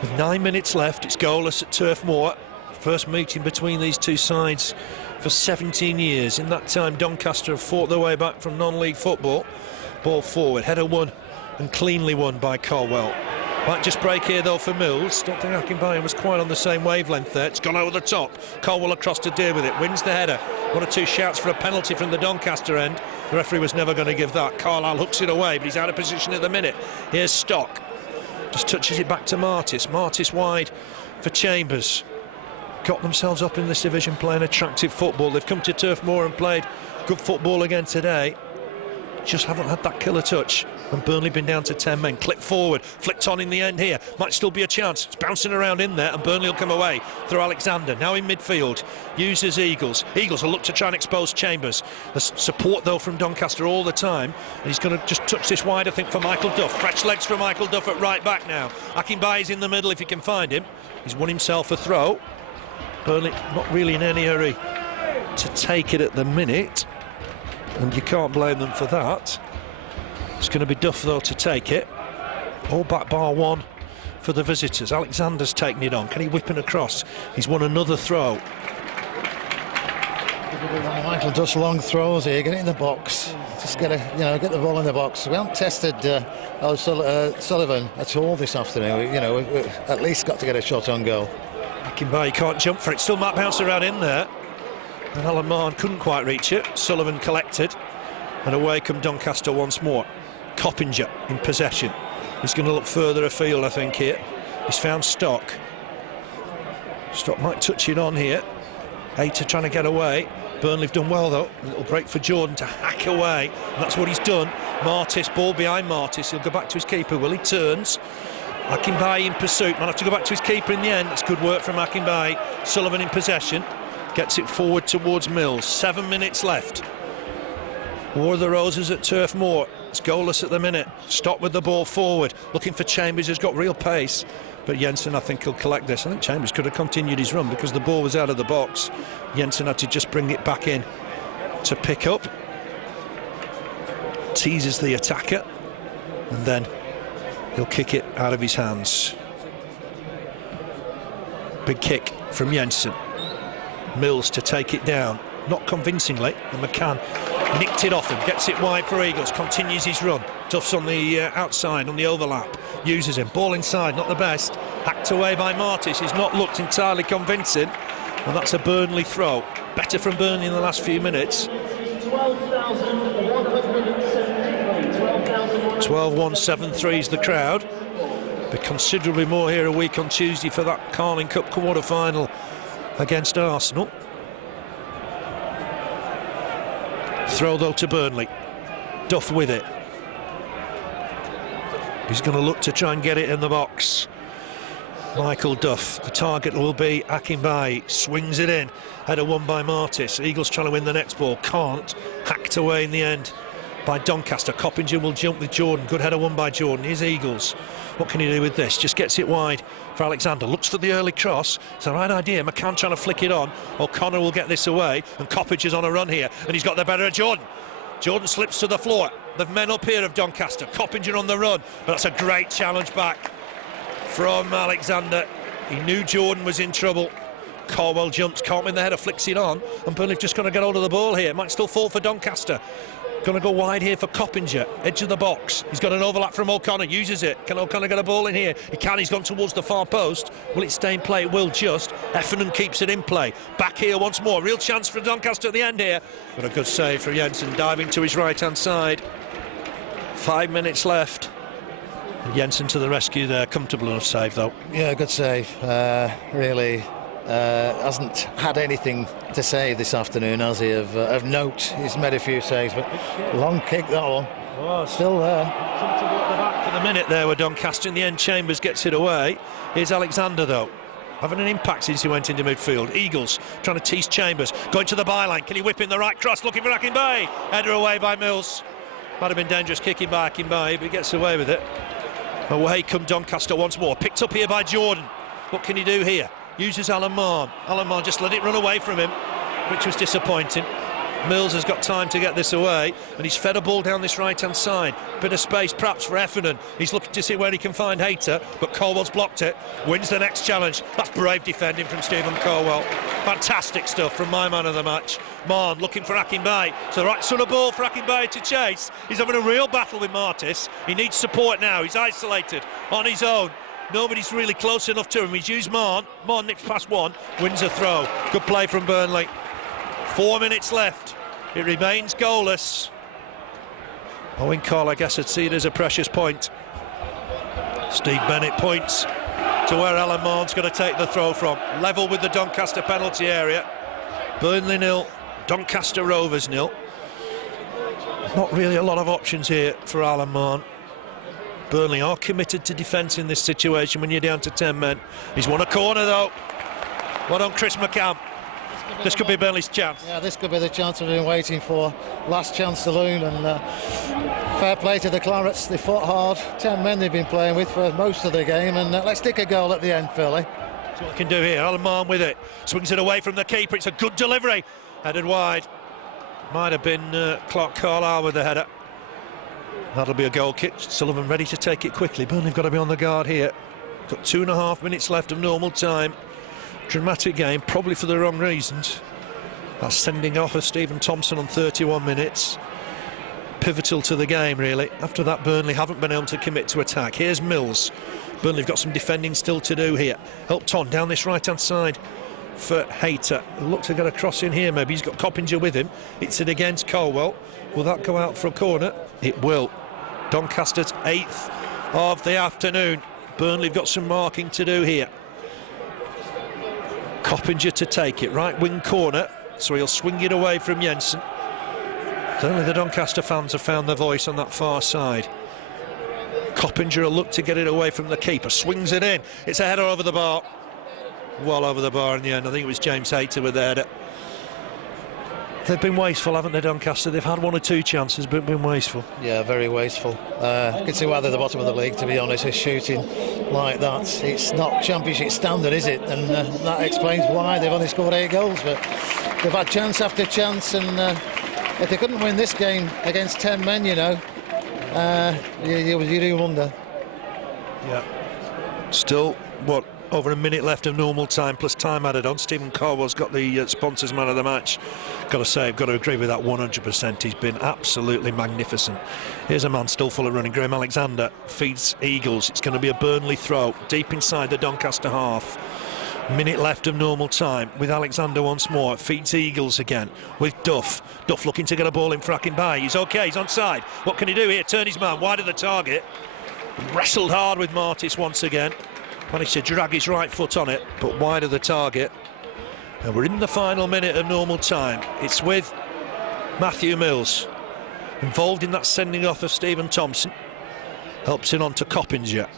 With 9 minutes left, it's goalless at Turf Moor. First meeting between these two sides for 17 years. In that time, Doncaster have fought their way back from non-league football. Ball forward, header won and cleanly won by Caldwell. Might just break here though for Mills. Don't think Akinbiyi was quite on the same wavelength there. It's gone over the top. Caldwell across to deal with it. Wins the header. 1 or 2 shouts for a penalty from the Doncaster end. The referee was never going to give that. Carlisle hooks it away, but he's out of position at the minute. Here's Stock. Just touches it back to Martis. Martis wide for Chambers. Got themselves up in this division playing attractive football. They've come to Turf Moor and played good football again today. Just haven't had that killer touch. And Burnley been down to 10 men. Clip forward, flicked on in the end here. Might still be a chance. It's bouncing around in there, and Burnley will come away through Alexander. Now in midfield, uses Eagles. Eagles will look to try and expose Chambers. There's support though from Doncaster all the time, and he's going to just touch this wide, I think, for Michael Duff. Fresh legs for Michael Duff at right back now. Akinbiyi's in the middle if he can find him. He's won himself a throw. Burnley not really in any hurry to take it at the minute, and you can't blame them for that. It's going to be Duff though to take it. All back bar one for the visitors. Alexander's taking it on. Can he whip it across? He's won another throw. Michael Duff's long throws here. Get it in the box. Just get the ball in the box. We haven't tested Sullivan at all this afternoon. We've at least got to get a shot on goal. Akinbiyi can't jump for it. Still might bounce around in there. And Alan Mahon couldn't quite reach it. Sullivan collected. And away come Doncaster once more. Coppinger in possession. He's going to look further afield, I think, here. He's found Stock. Stock might touch it on here. Hayter trying to get away. Burnley have done well, though. A little break for Jordan to hack away. And that's what he's done. Martis, ball behind Martis. He'll go back to his keeper. Will he turns? Akinbiyi in pursuit. Might have to go back to his keeper in the end. That's good work from Akinbiyi. Sullivan in possession. Gets it forward towards Mills. 7 minutes left. War of the Roses at Turf Moor. It's goalless at the minute. Stock with the ball forward. Looking for Chambers, who's got real pace. But Jensen, I think, he'll collect this. I think Chambers could have continued his run because the ball was out of the box. Jensen had to just bring it back in to pick up. Teases the attacker. And then he'll kick it out of his hands. Big kick from Jensen. Mills to take it down, not convincingly, and McCann nicked it off him, gets it wide for Eagles, continues his run. Duff's on the outside, on the overlap, uses him, ball inside, not the best, hacked away by Martis. He's not looked entirely convincing, and that's a Burnley throw. Better from Burnley in the last few minutes. 12,173 is the crowd. Be considerably more here a week on Tuesday for that Carling Cup quarter-final against Arsenal. Throw though to Burnley. Duff with it. He's going to look to try and get it in the box. Michael Duff. The target will be Akinbiyi. Swings it in. Header won by Martis. Eagles trying to win the next ball. Can't. Hacked away in the end by Doncaster. Coppinger will jump with Jordan. Good header won by Jordan. Here's Eagles. What can he do with this? Just gets it wide for Alexander. Looks for the early cross. It's the right idea. McCann trying to flick it on. O'Connor will get this away. And Coppinger's on a run here. And he's got the better of Jordan. Jordan slips to the floor. The men up here of Doncaster. Coppinger on the run. But that's a great challenge back from Alexander. He knew Jordan was in trouble. Caldwell jumps, can't win the header, flicks it on, and Burnley just going to get hold of the ball here. Might still fall for Doncaster. Going to go wide here for Coppinger, edge of the box. He's got an overlap from O'Connor, uses it. Can O'Connor get a ball in here? He can, he's gone towards the far post. Will it stay in play? It will just. Heffernan keeps it in play. Back here once more, real chance for Doncaster at the end here. But a good save for Jensen, diving to his right-hand side. 5 minutes left. Jensen to the rescue there, comfortable enough save though. Yeah, good save. Really hasn't had anything to say this afternoon, has he, of note. He's made a few saves, but long kick that one. Oh, still there. Comfortable at the back for the minute there with Doncaster. In the end, Chambers gets it away. Here's Alexander though, having an impact since he went into midfield. Eagles trying to tease Chambers, going to the byline. Can he whip in the right cross? Looking for Akinbiyi. Header away by Mills. Might have been dangerous kicking by Akinbiyi, but he gets away with it. Away come Doncaster once more. Picked up here by Jordan. What can he do here? Uses Alan Mahon. Alan Mahon just let it run away from him, which was disappointing. Mills has got time to get this away, and he's fed a ball down this right-hand side. Bit of space perhaps for Heffernan. He's looking to see where he can find Hayter, but Caldwell's blocked it. Wins the next challenge. That's brave defending from Stephen Caldwell. Fantastic stuff from my man of the match. Mahon looking for Akinbiyi. So the right sort of ball for Akinbiyi to chase. He's having a real battle with Martis. He needs support now. He's isolated on his own. Nobody's really close enough to him. He's used Mahon. Mahon nips past one, wins a throw. Good play from Burnley. 4 minutes left. It remains goalless. Owen Coyle, I guess, would see it as a precious point. Steve Bennett points to where Alan Mahon's going to take the throw from. Level with the Doncaster penalty area. Burnley 0, Doncaster Rovers 0. Not really a lot of options here for Alan Mahon. Burnley are committed to defence in this situation when you're down to 10 men. He's won a corner though. Well done, Chris McCann. This could be Burnley's chance. Yeah, this could be the chance we've been waiting for. Last chance saloon, and fair play to the Clarets. They fought hard. 10 men they've been playing with for most of the game, and let's stick a goal at the end, Philly. That's what we can do here. Alan Mahon with it. Swings it away from the keeper. It's a good delivery. Headed wide. Might have been Clarke Carlisle with the header. That'll be a goal kick. Sullivan ready to take it quickly. Burnley have got to be on the guard here. Got 2.5 minutes left of normal time. Dramatic game, probably for the wrong reasons. That's sending off of Steven Thompson on 31 minutes. Pivotal to the game, really. After that, Burnley haven't been able to commit to attack. Here's Mills. Burnley have got some defending still to do here. Helped on down this right-hand side for Hayter. Look to get a cross in here, maybe. He's got Coppinger with him. It's it against Caldwell. Will that go out for a corner? It will. Doncaster's 8th of the afternoon. Burnley have got some marking to do here. Coppinger to take it, right wing corner, so he'll swing it away from Jensen. Only the Doncaster fans have found their voice on that far side. Coppinger will look to get it away from the keeper, swings it in. It's a header over the bar. Well over the bar in the end. I think it was James Hayter with the header. They've been wasteful, haven't they, Doncaster? They've had 1 or 2 chances, but been wasteful. Yeah, very wasteful. You can see why they're the bottom of the league, to be honest, is shooting like that. It's not Championship standard, is it? And that explains why they've only scored 8 goals. But they've had chance after chance, and if they couldn't win this game against 10 men, you know, you do wonder. Yeah. Still, what, over a minute left of normal time, plus time added on. Steven Caldwell's got the sponsors man of the match. Got to say, I've got to agree with that 100%. He's been absolutely magnificent. Here's a man still full of running. Graham Alexander feeds Eagles. It's going to be a Burnley throw deep inside the Doncaster half. Minute left of normal time with Alexander once more. Feeds Eagles again with Duff. Duff looking to get a ball in for Akinbiyi. He's okay, he's onside. What can he do here? Turn his man wide of the target. Wrestled hard with Martis once again. Managed to drag his right foot on it, but wide of the target. And we're in the final minute of normal time. It's with Matthew Mills involved in that sending off of Steven Thompson. Helps in on to Coppinger,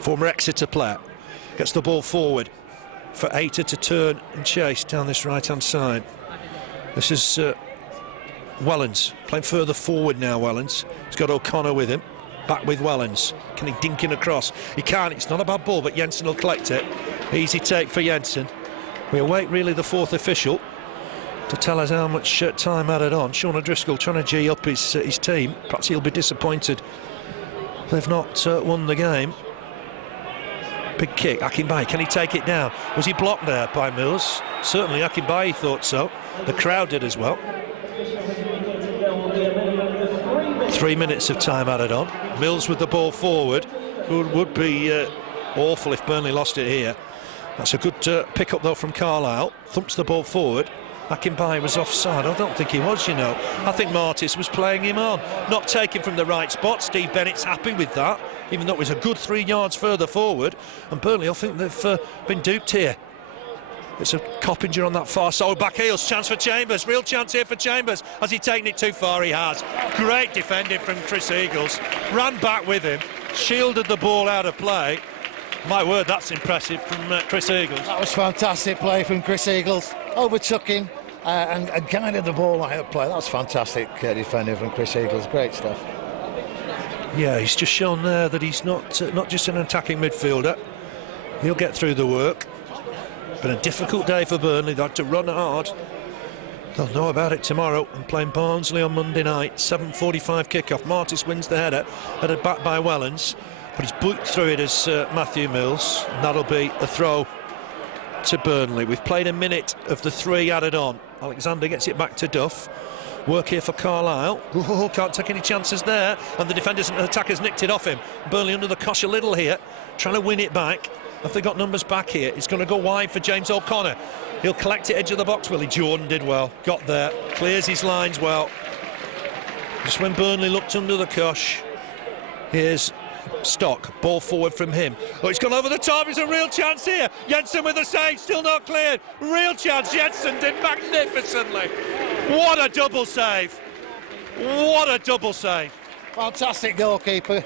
former Exeter player. Gets the ball forward for Hayter to turn and chase down this right-hand side. This is Wellens playing further forward now. Wellens, he's got O'Connor with him. Back with Wellens. Can he dink in across? He can't. It's not a bad ball, but Jensen will collect it. Easy take for Jensen. We await really the fourth official to tell us how much time added on. Sean O'Driscoll trying to G up his team. Perhaps he'll be disappointed they've not won the game. Big kick. Akinbiyi, can he take it down? Was he blocked there by Mills? Certainly Akinbiyi thought so. The crowd did as well. 3 minutes of time added on. Mills with the ball forward. Would be awful if Burnley lost it here. That's a good pick-up though from Carlisle. Thumps the ball forward. Akinbiyi was offside. I don't think he was, you know. I think Martis was playing him on. Not taken from the right spot. Steve Bennett's happy with that, even though it was a good 3 yards further forward. And Burnley, I think they've been duped here. It's a Coppinger on that far side. Back heels, chance for Chambers. Real chance here for Chambers. Has he taken it too far? He has. Great defending from Chris Eagles. Ran back with him. Shielded the ball out of play. My word, that's impressive from Chris Eagles. That was fantastic play from Chris Eagles. Overtook him and guided the ball out of play. That was fantastic defending from Chris Eagles. Great stuff. Yeah, he's just shown there that he's not just an attacking midfielder. He'll get through the work. Been a difficult day for Burnley. They had to run hard. They'll know about it tomorrow. And playing Barnsley on Monday night. 7:45 kickoff. Martis wins the header. Headed back by Wellens. But he's booked through it as Matthew Mills. And that'll be a throw to Burnley. We've played a minute of the 3 added on. Alexander gets it back to Duff. Work here for Carlisle. Ooh, can't take any chances there. And the defenders and attackers nicked it off him. Burnley under the cosh a little here. Trying to win it back. If they got numbers back here, it's going to go wide for James O'Connor. He'll collect it edge of the box, will he? Jordan did well. Got there. Clears his lines well. Just when Burnley looked under the cosh. Here's Stock. Ball forward from him. Oh, it's gone over the top. It's a real chance here. Jensen with the save. Still not cleared. Real chance. Jensen did magnificently. What a double save. What a double save. Fantastic goalkeeper.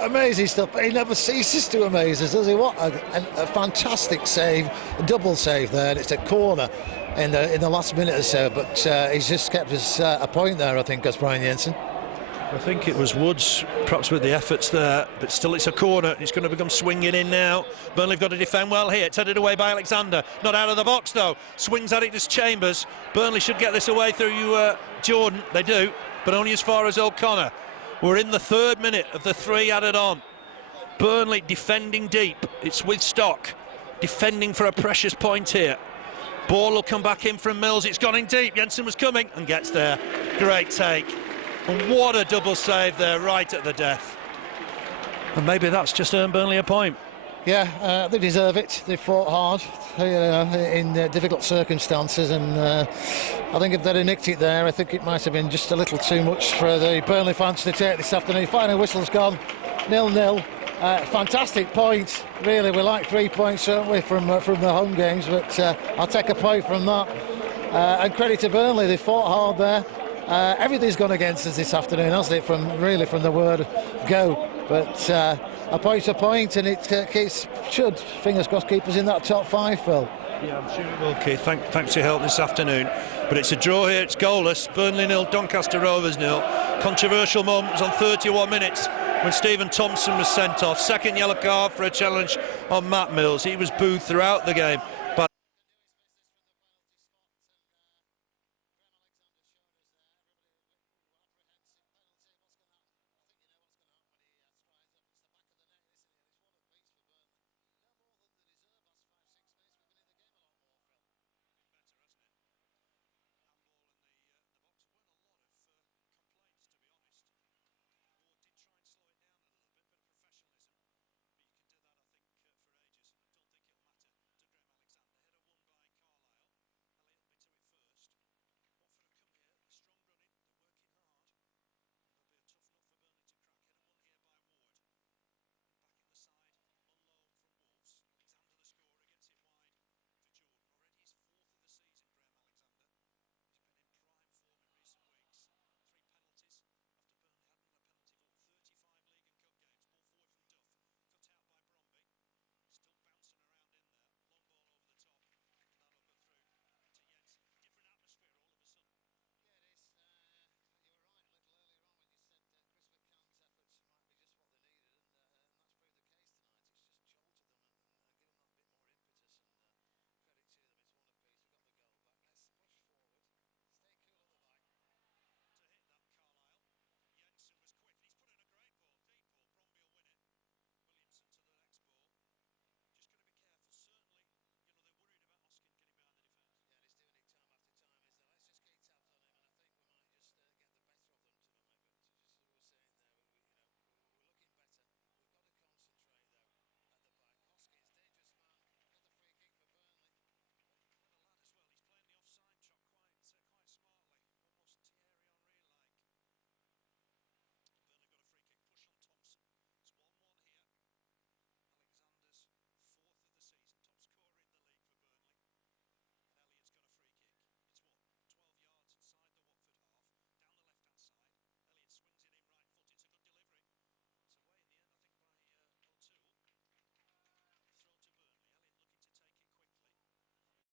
Amazing stuff. He never ceases to amaze us, does he? What a fantastic save, a double save there. And it's a corner in the last minute or so, but he's just kept us a point there, I think, as Brian Jensen. I think it was Woods, perhaps with the efforts there, but still it's a corner. It's going to become swinging in now. Burnley have got to defend well here. It's headed away by Alexander. Not out of the box, though. Swings at it as Chambers. Burnley should get this away through Jordan. They do, but only as far as O'Connor. We're in the 3rd minute of the 3 added on. Burnley defending deep. It's with Stock. Defending for a precious point here. Ball will come back in from Mills. It's gone in deep. Jensen was coming and gets there. Great take. And what a double save there, right at the death. And maybe that's just earned Burnley a point. Yeah, they deserve it. They fought hard in difficult circumstances, and I think if they'd have nicked it there, I think it might have been just a little too much for the Burnley fans to take this afternoon. Final whistle's gone, 0-0. Fantastic point, really. We like 3 points, certainly, from the home games, but I'll take a point from that. And credit to Burnley, they fought hard there. Everything's gone against us this afternoon, hasn't it, from the word go. But a point's a point, and it should, fingers crossed, keep us in that top 5, Phil. Yeah, I'm sure it will, Keith. Thanks for your help this afternoon. But it's a draw here, it's goalless. Burnley 0, Doncaster Rovers 0. Controversial moments on 31 minutes when Steven Thompson was sent off. Second yellow card for a challenge on Matt Mills. He was booed throughout the game.